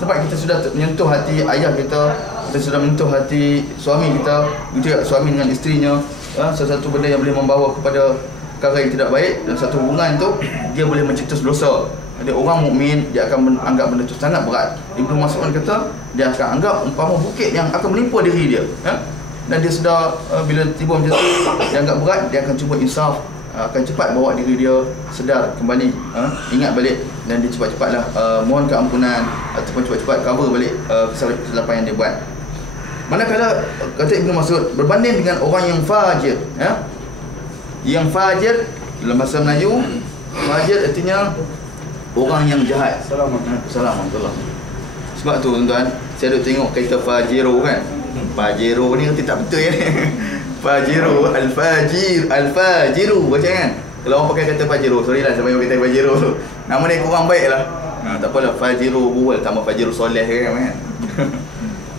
sebab kita sudah menyentuh hati ayah kita sudah menyentuh hati suami kita, begitu juga suami dengan isterinya. Sesuatu benda yang boleh membawa kepada perkara yang tidak baik, dan satu hubungan tu dia boleh mencetus dosa. Jadi orang mukmin dia akan anggap benda tu sangat berat. Ibnu Mas'ud kata dia akan anggap umpama bukit yang akan menimpa diri dia, dan dia sudah bila tiba macam tu dia anggap berat, dia akan cuba insaf, akan cepat bawa diri dia sedar kembali, ingat balik, dan dia cepat-cepatlah mohon keampunan ataupun cepat-cepat cover balik kesilapan yang dia buat. Manakala kata Ibnu Mas'ud, berbanding dengan orang yang fajir, yang fajir dalam bahasa Melayu, fajir artinya orang yang jahat. Assalamualaikum. Sebab tu tuan-tuan, saya duk tengok kata fajiro kan. Fajiro ni nanti tak betul ya. Fajiro, al-fajiru baca kan. Kalau orang pakai kata fajiro, sorry lah siapa yang kata fajiro tu, nama dia kurang baik lah. Tak apalah, fajiro bual tambah fajiro soleh kan.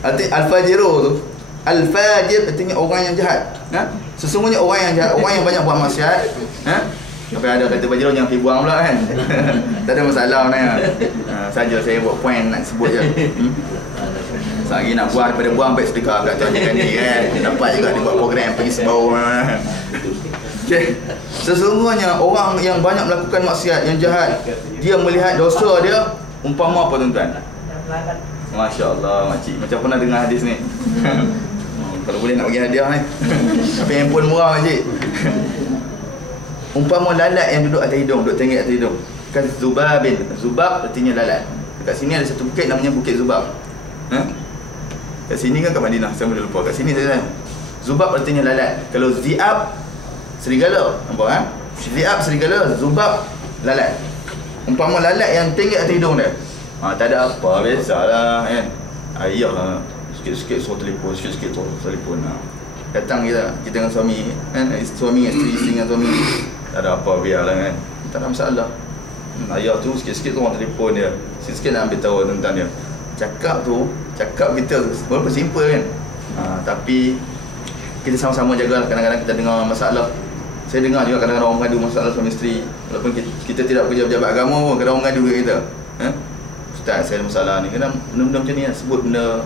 Arti al-fajiru tu, al-fajir artinya orang yang jahat. Sesungguhnya orang yang jahat, orang yang banyak buat maksiat. Sampai ada kata fajiru yang pergi buang pula kan. Tak ada masalah sebenarnya. Saja saya buat point nak sebut je. Sehari nak buang, daripada buang baik sedekah kat tuan kan ni kan. Dapat juga dia buat program pergi sebau. Okay. Sesungguhnya orang yang banyak melakukan maksiat, yang jahat, dia melihat dosa dia umpama apa tuan-tuan? Masya Allah, makcik macam pernah dengar hadis ni. Kalau boleh nak bagi hadiah ni. Tapi handphone murah makcik. Umpama lalat yang duduk atas hidung, duduk tenggek atas hidung. Kan zubabin. Zubab artinya lalat. Dekat sini ada satu bukit namanya Bukit Zubab. Kat sini kan kat Madinah, saya boleh lupa. Kat sini saya. Zubab artinya lalat. Kalau ziab, serigala. Nampak Ziab serigala, zubab lalat. Umpama lalat yang tenggek atas hidung dia. Tak ada apa, biasalah kan. Ayah lah, sikit-sikit suruh telefon, sikit-sikit suruh telefon. Datang kita dengan suami kan, suami dengan isteri dengan suami, tak ada apa, biarlah kan, tak ada masalah. Ayah tu sikit-sikit tu orang telefon dia, sikit-sikit nak ambil tahu tentang dia. Cakap kita walaupun simple kan, tapi kita sama-sama jagalah. Kadang-kadang kita dengar masalah Saya dengar juga kadang-kadang orang mengadu masalah suami isteri. Walaupun kita tidak pejabat agama pun kadang orang mengadu ke kita. Ustaz, saya ada masalah ni. Kadang benda-benda macam ni sebut benda.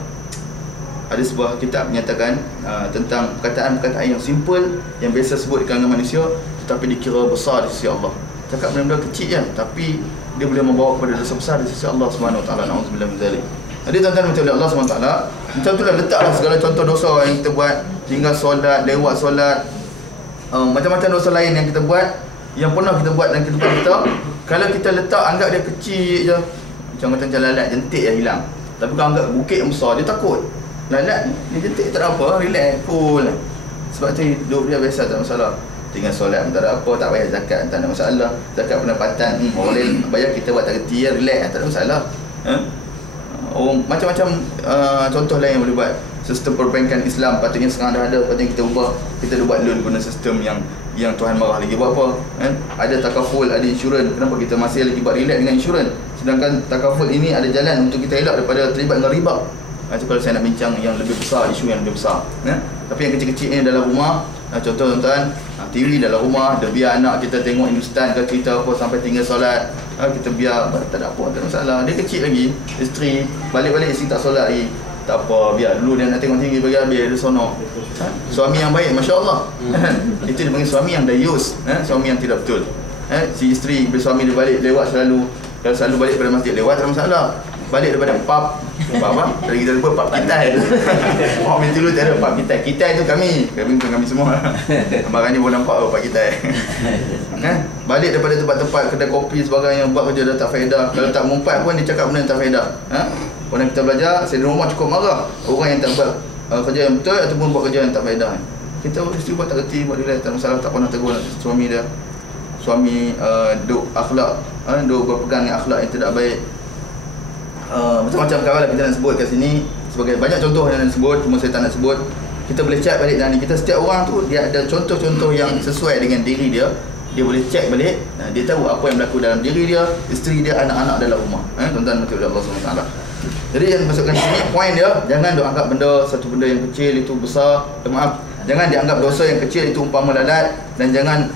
Ada sebuah kitab menyatakan tentang perkataan-perkataan yang simple, yang biasa sebut di kalangan manusia, tetapi dikira besar di sisi Allah. Cakap benda-benda kecil je, tapi dia boleh membawa kepada dosa besar di sisi Allah Subhanahu Wa Taala. Nauzubillah min zalik. Jadi tuan-tuan macam Allah Subhanahu Wa Taala, macam itulah letaklah segala contoh dosa yang kita buat, tinggal solat, lewat solat, macam-macam dosa lain yang kita buat, yang pernah kita buat dalam kehidupan kita. Kalau kita letak anggap dia kecil je, macam lalat jentik yang hilang. Tapi kalau anggap bukit yang besar, dia takut. Lalat dia jentik tak ada apa, relax, cool. Sebab tu hidup dia biasa, tak masalah. Tinggal solat tak ada apa, tak bayar zakat, tak ada masalah. Zakat pendapatan, orang lain bayar, kita buat tak kerti, relax, tak ada masalah. Macam-macam contoh lain yang boleh buat. Sistem perbankan Islam patutnya sekarang dah ada, patutnya kita ubah. Kita dah buat loan guna sistem yang Tuhan marah lagi. Buat apa? Ada takaful, ada insurans. Kenapa kita masih lagi buat relax dengan insurans? Sedangkan takaful ini ada jalan untuk kita elak daripada terlibat dengan riba. Itu kalau saya nak bincang yang lebih besar, isu yang lebih besar. Tapi yang kecil-kecil ni dalam rumah, contoh tuan-tuan, TV dalam rumah, dia biar anak kita tengok Hindustan ke cerita apa sampai tinggal solat. Kita biar, tak ada apa, tak ada masalah. Dia kecil lagi, isteri, balik-balik isteri tak solat lagi. Tak apa, biar dulu dia nak tengok TV bagi habis, dia sonok. Suami yang baik, Masya Allah. Itu dipanggil suami yang dayus, suami yang tidak betul. Si isteri, suami dia balik lewat selalu. Kalau selalu balik daripada masjid lewat, tak ada masalah. Balik daripada pub apa? Dari kita lupa pub kitai. Orang minta dulu tak ada pub kitai. Kitai tu kami bukan kami semua. Abang ni pun nampak pub kitai. Balik daripada tempat-tempat kedai kopi sebagainya, buat kerja dah tak faedah. Kalau tak mengumpat pun dia cakap benda yang tak faedah. Orang kita belajar, saya di rumah cukup marah orang yang tak buat kerja yang betul ataupun buat kerja yang tak faedah. Kita mesti buat tak kerti, buat relax, tak masalah, tak pernah tegur suami dia. Suami duk akhlak, duk berpegang dengan akhlak yang tidak baik. Macam-macam perkara lah kita nak sebut kat sini. Sebagai banyak contoh yang nak sebut, cuma saya tak nak sebut. Kita boleh check balik dalam ni. Kita setiap orang tu dia ada contoh-contoh yang sesuai dengan diri dia. Dia boleh check balik. Dia tahu apa yang berlaku dalam diri dia, isteri dia, anak-anak dalam rumah. Tuan-tuan mati oleh Allah SWT. Jadi yang masukkan sini, poin dia, jangan duk anggap benda, satu benda yang kecil itu besar. Maaf, jangan dianggap dosa yang kecil itu umpama lalat. Dan jangan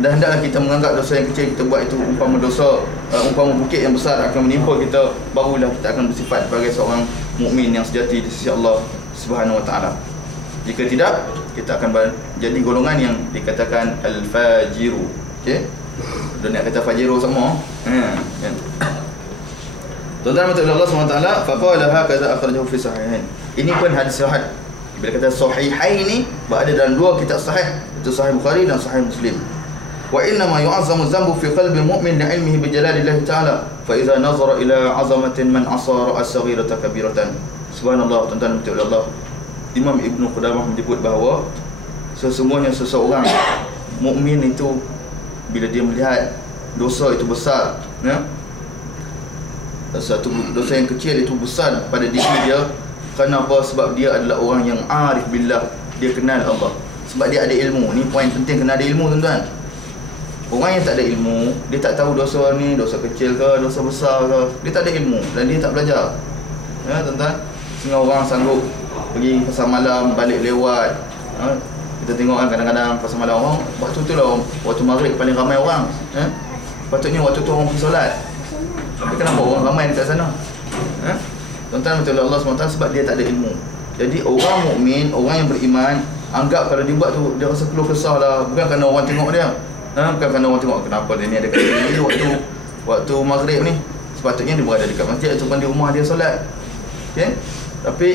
dan hendaklah kita menganggap dosa yang kecil kita buat itu umpama dosa, umpama bukit yang besar akan menimpa kita. Barulah kita akan bersifat sebagai seorang mukmin yang sejati di sisi Allah Subhanahu Wa Taala. Jika tidak, kita akan jadi golongan yang dikatakan al-fajiru. Okey, dan nak kata fajiru sama. Tuan-tuan mati Allah Subhanahu Wa Taala, faqala hakaza akhrajahu fi sahihain. Ini pun hadis sahih. Bila kata sahihain ni berada dalam dua kitab sahih, itu Sahih Bukhari dan Sahih Muslim. Wa inna ma yu'azzamu dhanbu fi qalbi mu'min li'ilmihi bi jalalillahi ta'ala fa idza nazara ila 'azamatin man 'asa ra'a saghiratan kabiratan. Subhanallah, tuan-tuan mati Allah. Imam Ibn Qudamah menyebut bahawa sesungguhnya seseorang mukmin itu bila dia melihat dosa itu besar, satu dosa yang kecil itu besar pada diri dia. Kenapa? Sebab dia adalah orang yang arif billah, dia kenal Allah. Sebab dia ada ilmu. Ni poin penting, kena ada ilmu tuan-tuan. Orang yang tak ada ilmu, dia tak tahu dosa ni, dosa kecil ke, dosa besar ke. Dia tak ada ilmu dan dia tak belajar. Tuan-tuan, setengah orang sanggup pergi pasar malam, balik lewat. Kita tengok kan kadang-kadang pasar malam orang, waktu tu lah waktu maghrib paling ramai orang. Patutnya waktu tu orang pergi solat. Tapi kenapa orang ramai dekat sana? Tuan-tuan betul Allah SWT, sebab dia tak ada ilmu. Jadi orang mukmin, orang yang beriman, anggap kalau dia buat tu dia rasa keluh kesah lah. Bukan kerana orang tengok dia, bukan kerana orang tengok kenapa dia ni ada kat sini waktu maghrib ni. Sepatutnya dia berada dekat masjid ataupun di rumah dia solat. Okay? Tapi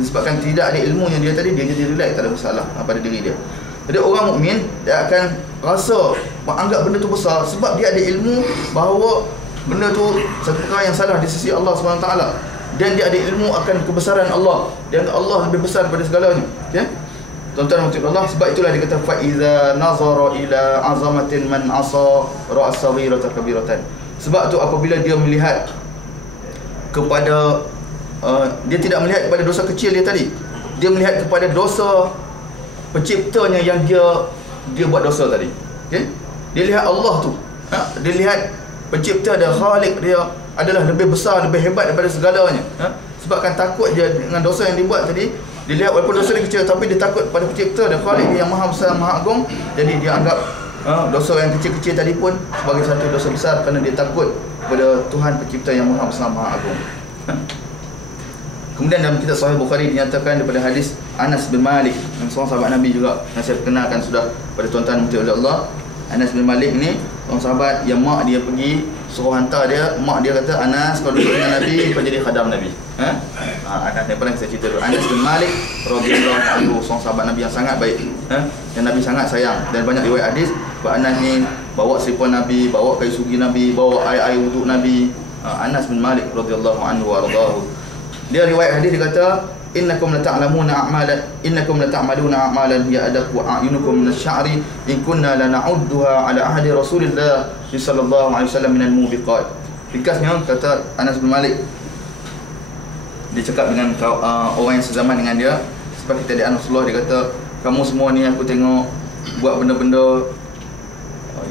disebabkan tidak ada ilmu yang dia tadi, dia jadi relax, tak ada masalah pada diri dia. Jadi orang mukmin dia akan rasa anggap benda tu besar sebab dia ada ilmu bahawa benda tu satu perkara yang salah di sisi Allah SWT. Dan dia ada ilmu akan kebesaran Allah. Dia anggap Allah lebih besar daripada segalanya. Okay? Tuan-tuan dan Allah, sebab itulah dia kata fa iza nazara ila azamatin man asa ra'a saghiratan kabiratan. Sebab tu apabila dia melihat kepada dia tidak melihat kepada dosa kecil dia tadi. Dia melihat kepada dosa penciptanya yang dia buat dosa tadi. Okay? Dia lihat Allah tu. Dia lihat pencipta dan khalik dia adalah lebih besar, lebih hebat daripada segalanya. Sebabkan takut dia dengan dosa yang dibuat tadi, Dia lihat walaupun dosa dia kecil, tapi dia takut pada pencipta dan Khalik yang maha besar, maha agung. Jadi dia anggap dosa yang kecil-kecil tadi pun sebagai satu dosa besar kerana dia takut kepada Tuhan pencipta yang maha besar, maha agung. Kemudian dalam kitab Sahih Bukhari dinyatakan daripada hadis Anas bin Malik, yang seorang sahabat Nabi juga, yang saya kenalkan sudah pada tuan-tuan oleh Allah. Anas bin Malik ni seorang sahabat yang mak dia pergi suruh hantar dia. Mak dia kata, Anas kalau duduk dengan Nabi kau jadi khadam Nabi. Anas ni pernah saya cerita dulu. Anas bin Malik radhiyallahu anhu, seorang sahabat Nabi yang sangat baik, yang Nabi sangat sayang. Dan banyak riwayat hadis bahawa Anas ni bawa selipan Nabi, bawa kayu sugi Nabi, bawa air wuduk Nabi. Anas bin Malik radhiyallahu anhu warḍahu. Dia riwayat hadis dia kata, innakum lata'lamuna a'malan hiya adaqu a'yunukum min asy-sya'ri in kunna lana'udduha 'ala ahdi Rasulillah sallallahu alaihi wasallam min al-mubiqat. Ringkasnya kata Anas bin Malik, dia cakap dengan orang yang sezaman dengan dia, sebab kita di Rasulullah, dia kata, kamu semua ni aku tengok buat benda-benda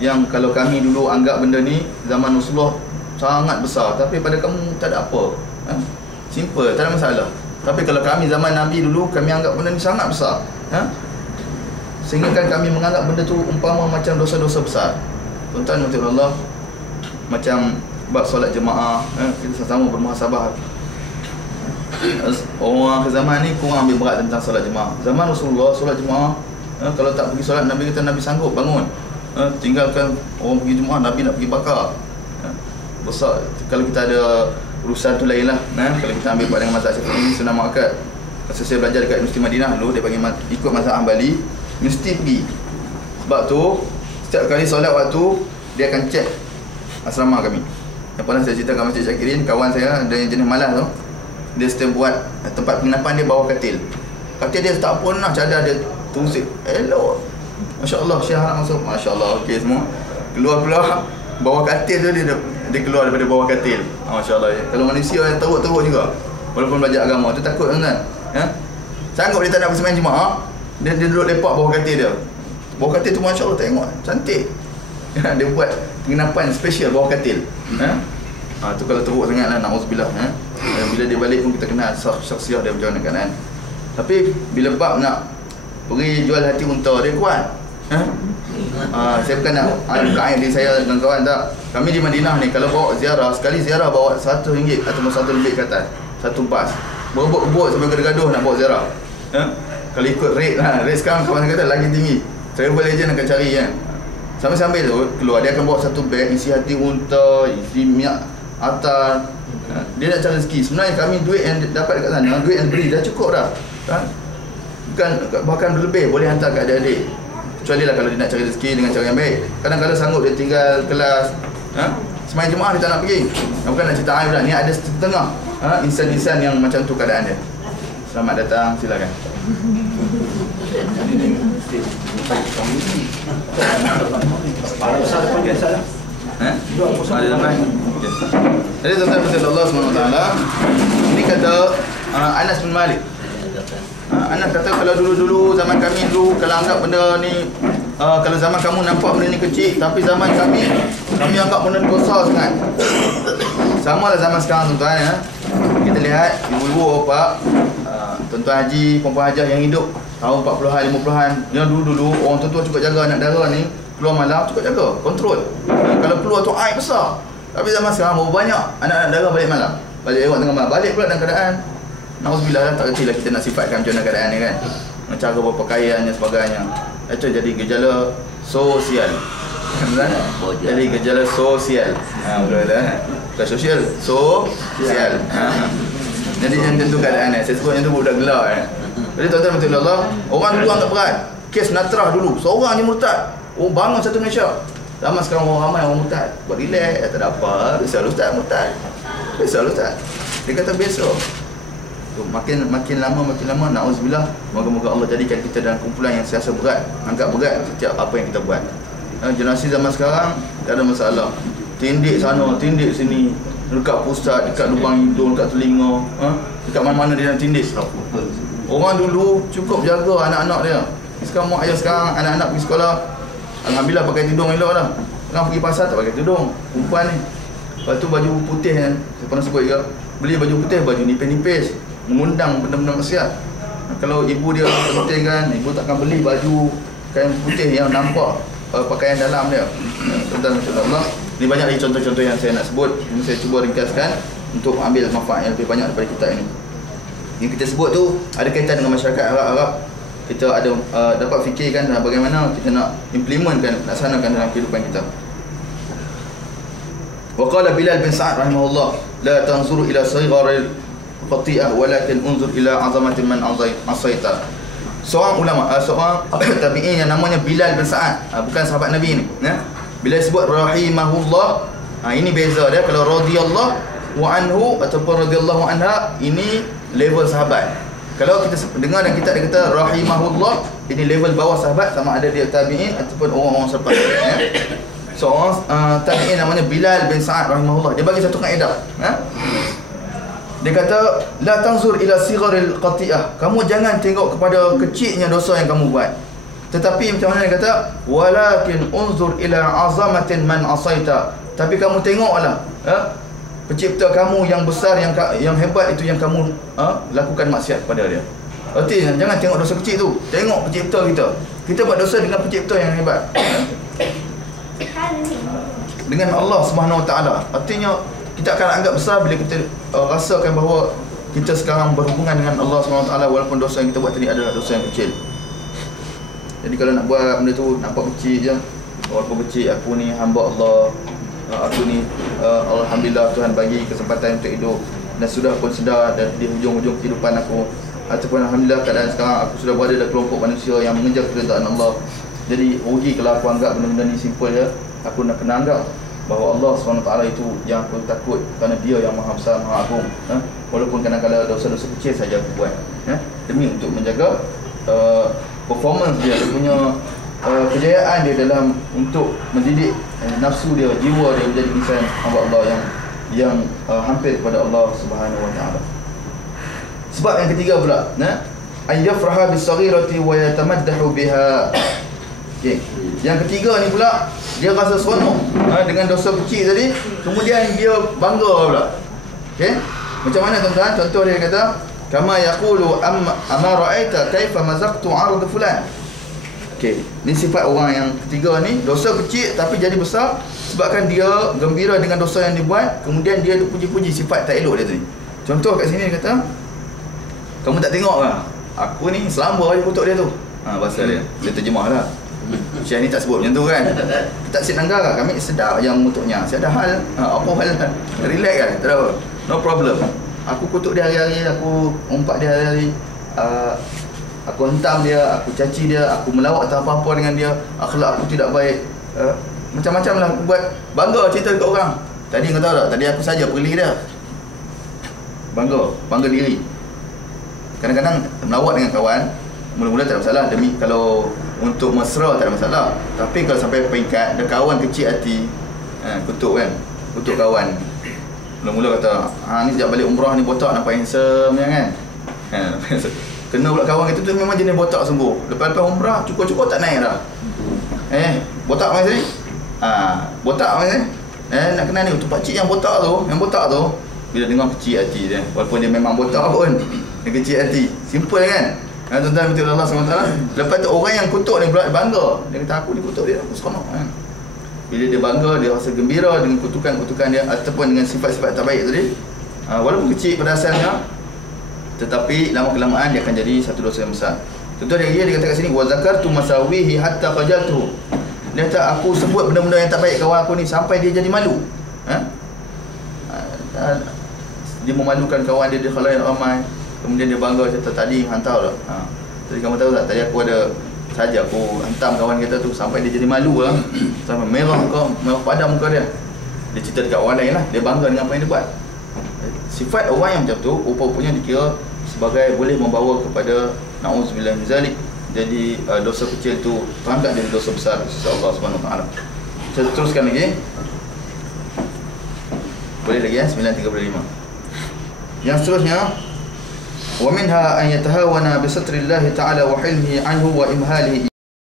yang kalau kami dulu anggap benda ni zaman Rasulullah sangat besar, tapi pada kamu tak ada apa, simple, tak ada masalah. Tapi kalau kami zaman Nabi dulu, kami anggap benda ni sangat besar, sehingga kan kami menganggap benda tu umpama macam dosa-dosa besar. Tuan-tuan untuk Allah, macam bab solat jemaah, kita sama-sama bermuhasabah. Orang ke zaman ni kurang ambil berat tentang solat jemaah. Zaman Rasulullah solat jemaah, kalau tak pergi solat, Nabi kata Nabi sanggup bangun, tinggalkan orang pergi jemaah, Nabi nak pergi bakar. Besar. Kalau kita ada urusan tu lain lah. Kalau kita ambil buat dengan mazhab Syafi'i, sunnah muakkad. Masa saya belajar dekat Universiti Madinah dulu, dia panggil ikut mazhab Hanbali, mesti pergi. Sebab tu setiap kali solat waktu, dia akan cek asrama kami. Yang pernah saya ceritakan Masjid Syakirin, kawan saya ada yang jenis malas tu, dia setiap buat tempat penginapan dia bawah katil. Katil dia tak pernah cadar, dia tungsik. Elok, Masya Allah, Syekh nak masuk, Masya Allah, okey semua. Keluar bawah katil tu, dia keluar daripada bawah katil. Masya Allah. Kalau manusia yang teruk-teruk juga, walaupun belajar agama tu takut kan, sanggup dia tak nak bersembahyang jemaah, dia duduk lepak bawah katil dia. Bawah katil tu Masya Allah, tengok cantik. Dia buat penginapan special bawah katil. Tu kalau teruk sangat lah, na'udzubillah. Bila dia balik pun kita kenal syakhsiah dia macam mana kan. Tapi bila bab nak pergi jual hati unta, dia kuat. Saya bukan nak kain diri saya dengan kawan, tak. Kami di Madinah ni kalau bawa ziarah, sekali ziarah bawa RM100 atau RM1 lebih ke atas, satu bas. Berebut-rebut sampai gaduh-gaduh nak bawa ziarah. Kalau ikut rate lah, rate sekarang kawan kata lagi tinggi. Travel agent akan cari kan. Sambil-sambil tu keluar, dia akan bawa satu beg isi hati unta, isi minyak atar. Dia nak cari rezeki. Sebenarnya kami duit yang dapat dekat sana, duit yang beri dah cukup dah. Bukan, bahkan berlebih, boleh hantar ke adik-adik. Kecuali lah kalau dia nak cari rezeki dengan cara yang baik. Kadang-kadang sanggup dia tinggal kelas, sembahyang jemaah dia tak nak pergi. Bukan nak cerita air pula, ni ada setengah insan-insan yang macam tu keadaan dia. Selamat datang, silakan. Jadi tuan-tuan Allah SWT, ini kata Anas bin Malik. Anas kata kalau dulu-dulu zaman kami dulu, kalau anggap benda ni kalau zaman kamu nampak benda ni kecil, tapi zaman kami anggap benda ni besar sangat. Sama lah zaman sekarang tuan-tuan ya. Kita lihat ibu-ibu bapak, tuan-tuan haji, perempuan hajah yang hidup tahun 40-an, 50-an, yang dulu-dulu orang tua-tua cukup jaga anak dara ni, keluar malam cukup jaga, kontrol. Kalau keluar tu aib besar. Tapi zaman sekarang berapa banyak anak-anak dara balik malam, balik lewat tengah malam, balik pula dalam keadaan na'udzubillah, tak kerti lah kita nak sifatkan macam mana keadaan ni kan, cara berpakaian dan sebagainya. Itu jadi gejala sosial. Jadi gejala sosial. Betul tak? Bukan sosial, sosial. Jadi yang tentu keadaan saya sebut yang tu budak gelap. Jadi tuan-tuan betul Allah, orang dulu anggap berat. Kes Natrah dulu, seorang je murtad. Bangun satu Malaysia. Zaman sekarang orang ramai orang murtad. Buat relax, tak ada apa. Biasa ustaz murtad. Biasa ustaz. Dia kata biasa. Makin lama na'udzubillah, moga-moga Allah jadikan kita dalam kumpulan yang siasa berat, angkat berat setiap apa yang kita buat. Generasi zaman sekarang tak ada masalah, tindik sana, tindik sini, dekat pusat, dekat lubang hidung, dekat telinga, dekat mana-mana dia nak tindik. Orang dulu cukup jaga anak-anak dia. Sekarang mak ayah sekarang anak-anak pergi sekolah, alhamdulillah pakai tudung elok dah. Orang pergi pasar tak pakai tudung, perempuan ni. Lepas tu baju putih yang saya pernah sebut juga, beli baju putih, baju nipis-nipis, mengundang benda-benda maksiat. Kalau ibu dia penting kan, ibu takkan beli baju kain putih yang nampak pakaian dalam dia. Tuan-tuan Allah, ini banyak lagi contoh-contoh yang saya nak sebut. Ini saya cuba ringkaskan untuk ambil manfaat yang lebih banyak daripada kita ini. Yang kita sebut tu ada kaitan dengan masyarakat Arab. Kita ada dapat fikirkan bagaimana kita nak implementkan, laksanakan dalam kehidupan kita. Wa qala Bilal bin Sa'ad rahimahullah, la tanzuru ila sagharil qati'ah walakin unzur ila azamatin man asaita. Seorang ulama, seorang tabi'in yang namanya Bilal bin Sa'ad, bukan sahabat Nabi ni, ya. Bila sebut rahimahullah, ini beza dia. Kalau radhiyallahu wa anhu ataupun radhiyallahu anha, ini level sahabat. Kalau kita dengar dan kita ada kata rahimahullah, ini level bawah sahabat, sama ada dia tabi'in ataupun orang-orang selepas dia, ya. Seorang tabi'in namanya Bilal bin Sa'ad rahimahullah, dia bagi satu kaedah, ya? Dia kata la tanzur ila sigharil qati'ah, kamu jangan tengok kepada kecilnya dosa yang kamu buat, tetapi macam mana dia kata, walakin unzur ila azamatin man asaita, tapi kamu tengoklah, ya, pencipta kamu yang besar, yang hebat itu yang kamu lakukan maksiat kepada dia. Artinya jangan tengok dosa kecil tu, tengok pencipta kita. Kita buat dosa dengan pencipta yang hebat, dengan Allah Subhanahu Wa Taala. Artinya kita akan anggap besar bila kita rasakan bahawa kita sekarang berhubungan dengan Allah Subhanahu Wa Taala, walaupun dosa yang kita buat tadi adalah dosa yang kecil. Jadi kalau nak buat benda tu nampak kecil je, walaupun kecil, aku ni hamba Allah, aku ni alhamdulillah Tuhan bagi kesempatan untuk hidup, dan sudah pun sedar dan di hujung-hujung kehidupan aku, ataupun alhamdulillah keadaan sekarang aku sudah berada dalam kelompok manusia yang mengejar keridaan Allah. Jadi rugi kalau aku anggap benda-benda ni simple je. Aku nak kena anggap bahawa Allah SWT itu yang aku takut, kerana dia yang maha besar, maha agung, walaupun kadang-kadang dosa-dosa kecil saja aku buat, demi untuk menjaga performance dia punya kejayaan dia dalam untuk mendidik nafsu dia, jiwa dia menjadi insan hamba Allah yang hampir kepada Allah Subhanahu Wa Taala. Sebab yang ketiga pula, an yafraha bis-saghirati wa yatamaddahu biha. Okey. Yang ketiga ni pula, dia rasa seronok dengan dosa kecil tadi, kemudian dia bangga pula. Okey. Macam mana tuan-tuan? Contoh dia kata, kama yaqulu amma ra'aita kaifa mazaqtu 'ard fulan. Okey. Ni sifat orang yang ketiga ni, dosa kecil tapi jadi besar sebabkan dia gembira dengan dosa yang dibuat, kemudian dia puji-puji sifat tak elok dia tadi. Contoh kat sini dia kata, kamu tak tengok lah, aku ni selamba je kutuk dia tu. Bahasa dia. Dia terjemahlah. Syekh ni tak sebut macam tu kan. Kita sit nanggar lah, kami sedar yang mutuknya. Saya ada hal, apa hal, relax kan, tak ada apa. No problem. Aku kutuk dia hari-hari, aku umpat dia hari-hari, aku hentam dia, aku caci dia, aku melawak atau apa-apa dengan dia, akhlak aku tidak baik, macam-macam lah aku buat. Bangga cerita dekat orang. Tadi kau tahu tak, tadi aku saja perli dia. Bangga diri. Kadang-kadang melawak dengan kawan, mula-mula tak ada masalah, demi kalau untuk mesra tak ada masalah. Tapi kalau sampai peringkat ada kawan kecil hati, kutuk kan, kutuk kawan. Mula-mula kata, ni sejak balik umrah ni botak nampak handsome kan. Kena pula kawan kita tu memang jenis botak sembuh. Lepas-lepas umrah cukup-cukup tak naik dah. Botak mai sini. Botak mai sini. Nak kenal ni tu pakcik yang botak tu, bila dengar kecil hati dia. Walaupun dia memang botak pun, dia kecil hati. Simple kan? Tuan-tuan betul Allah SWT. Lepas tu orang yang kutuk ni pula bangga. Dia kata aku dikutuk dia, aku seronok kan. Bila dia bangga, dia rasa gembira dengan kutukan-kutukan dia ataupun dengan sifat-sifat tak baik tadi, walaupun kecil pada asalnya, tetapi lama-kelamaan dia akan jadi satu dosa yang besar. Contoh dia kata kat sini, wa zakartu masawihi hatta qajaltu. Dia kata aku sebut benda-benda yang tak baik kawan aku ni sampai dia jadi malu. Dia memalukan kawan dia di khalayak ramai. Kemudian dia bangga, kata tadi hantar lah. Tadi kamu tahu tak, tadi aku ada saja aku hantam kawan kita tu sampai dia jadi malu lah. Sampai merah padam muka dia. Dia cerita dekat orang lain lah, dia bangga dengan apa yang dia buat. Sifat orang yang macam tu rupa-rupanya dikira sebagai boleh membawa kepada na'udzubillah min zalik. Jadi dosa kecil tu terangkat jadi dosa besar sisi Allah Subhanahu Wa Taala. Saya teruskan lagi. Boleh lagi 9:35. Yang seterusnya, wa minha an yatahawana bi satrillahi ta'ala wa hilmihi anhu wa imhalihi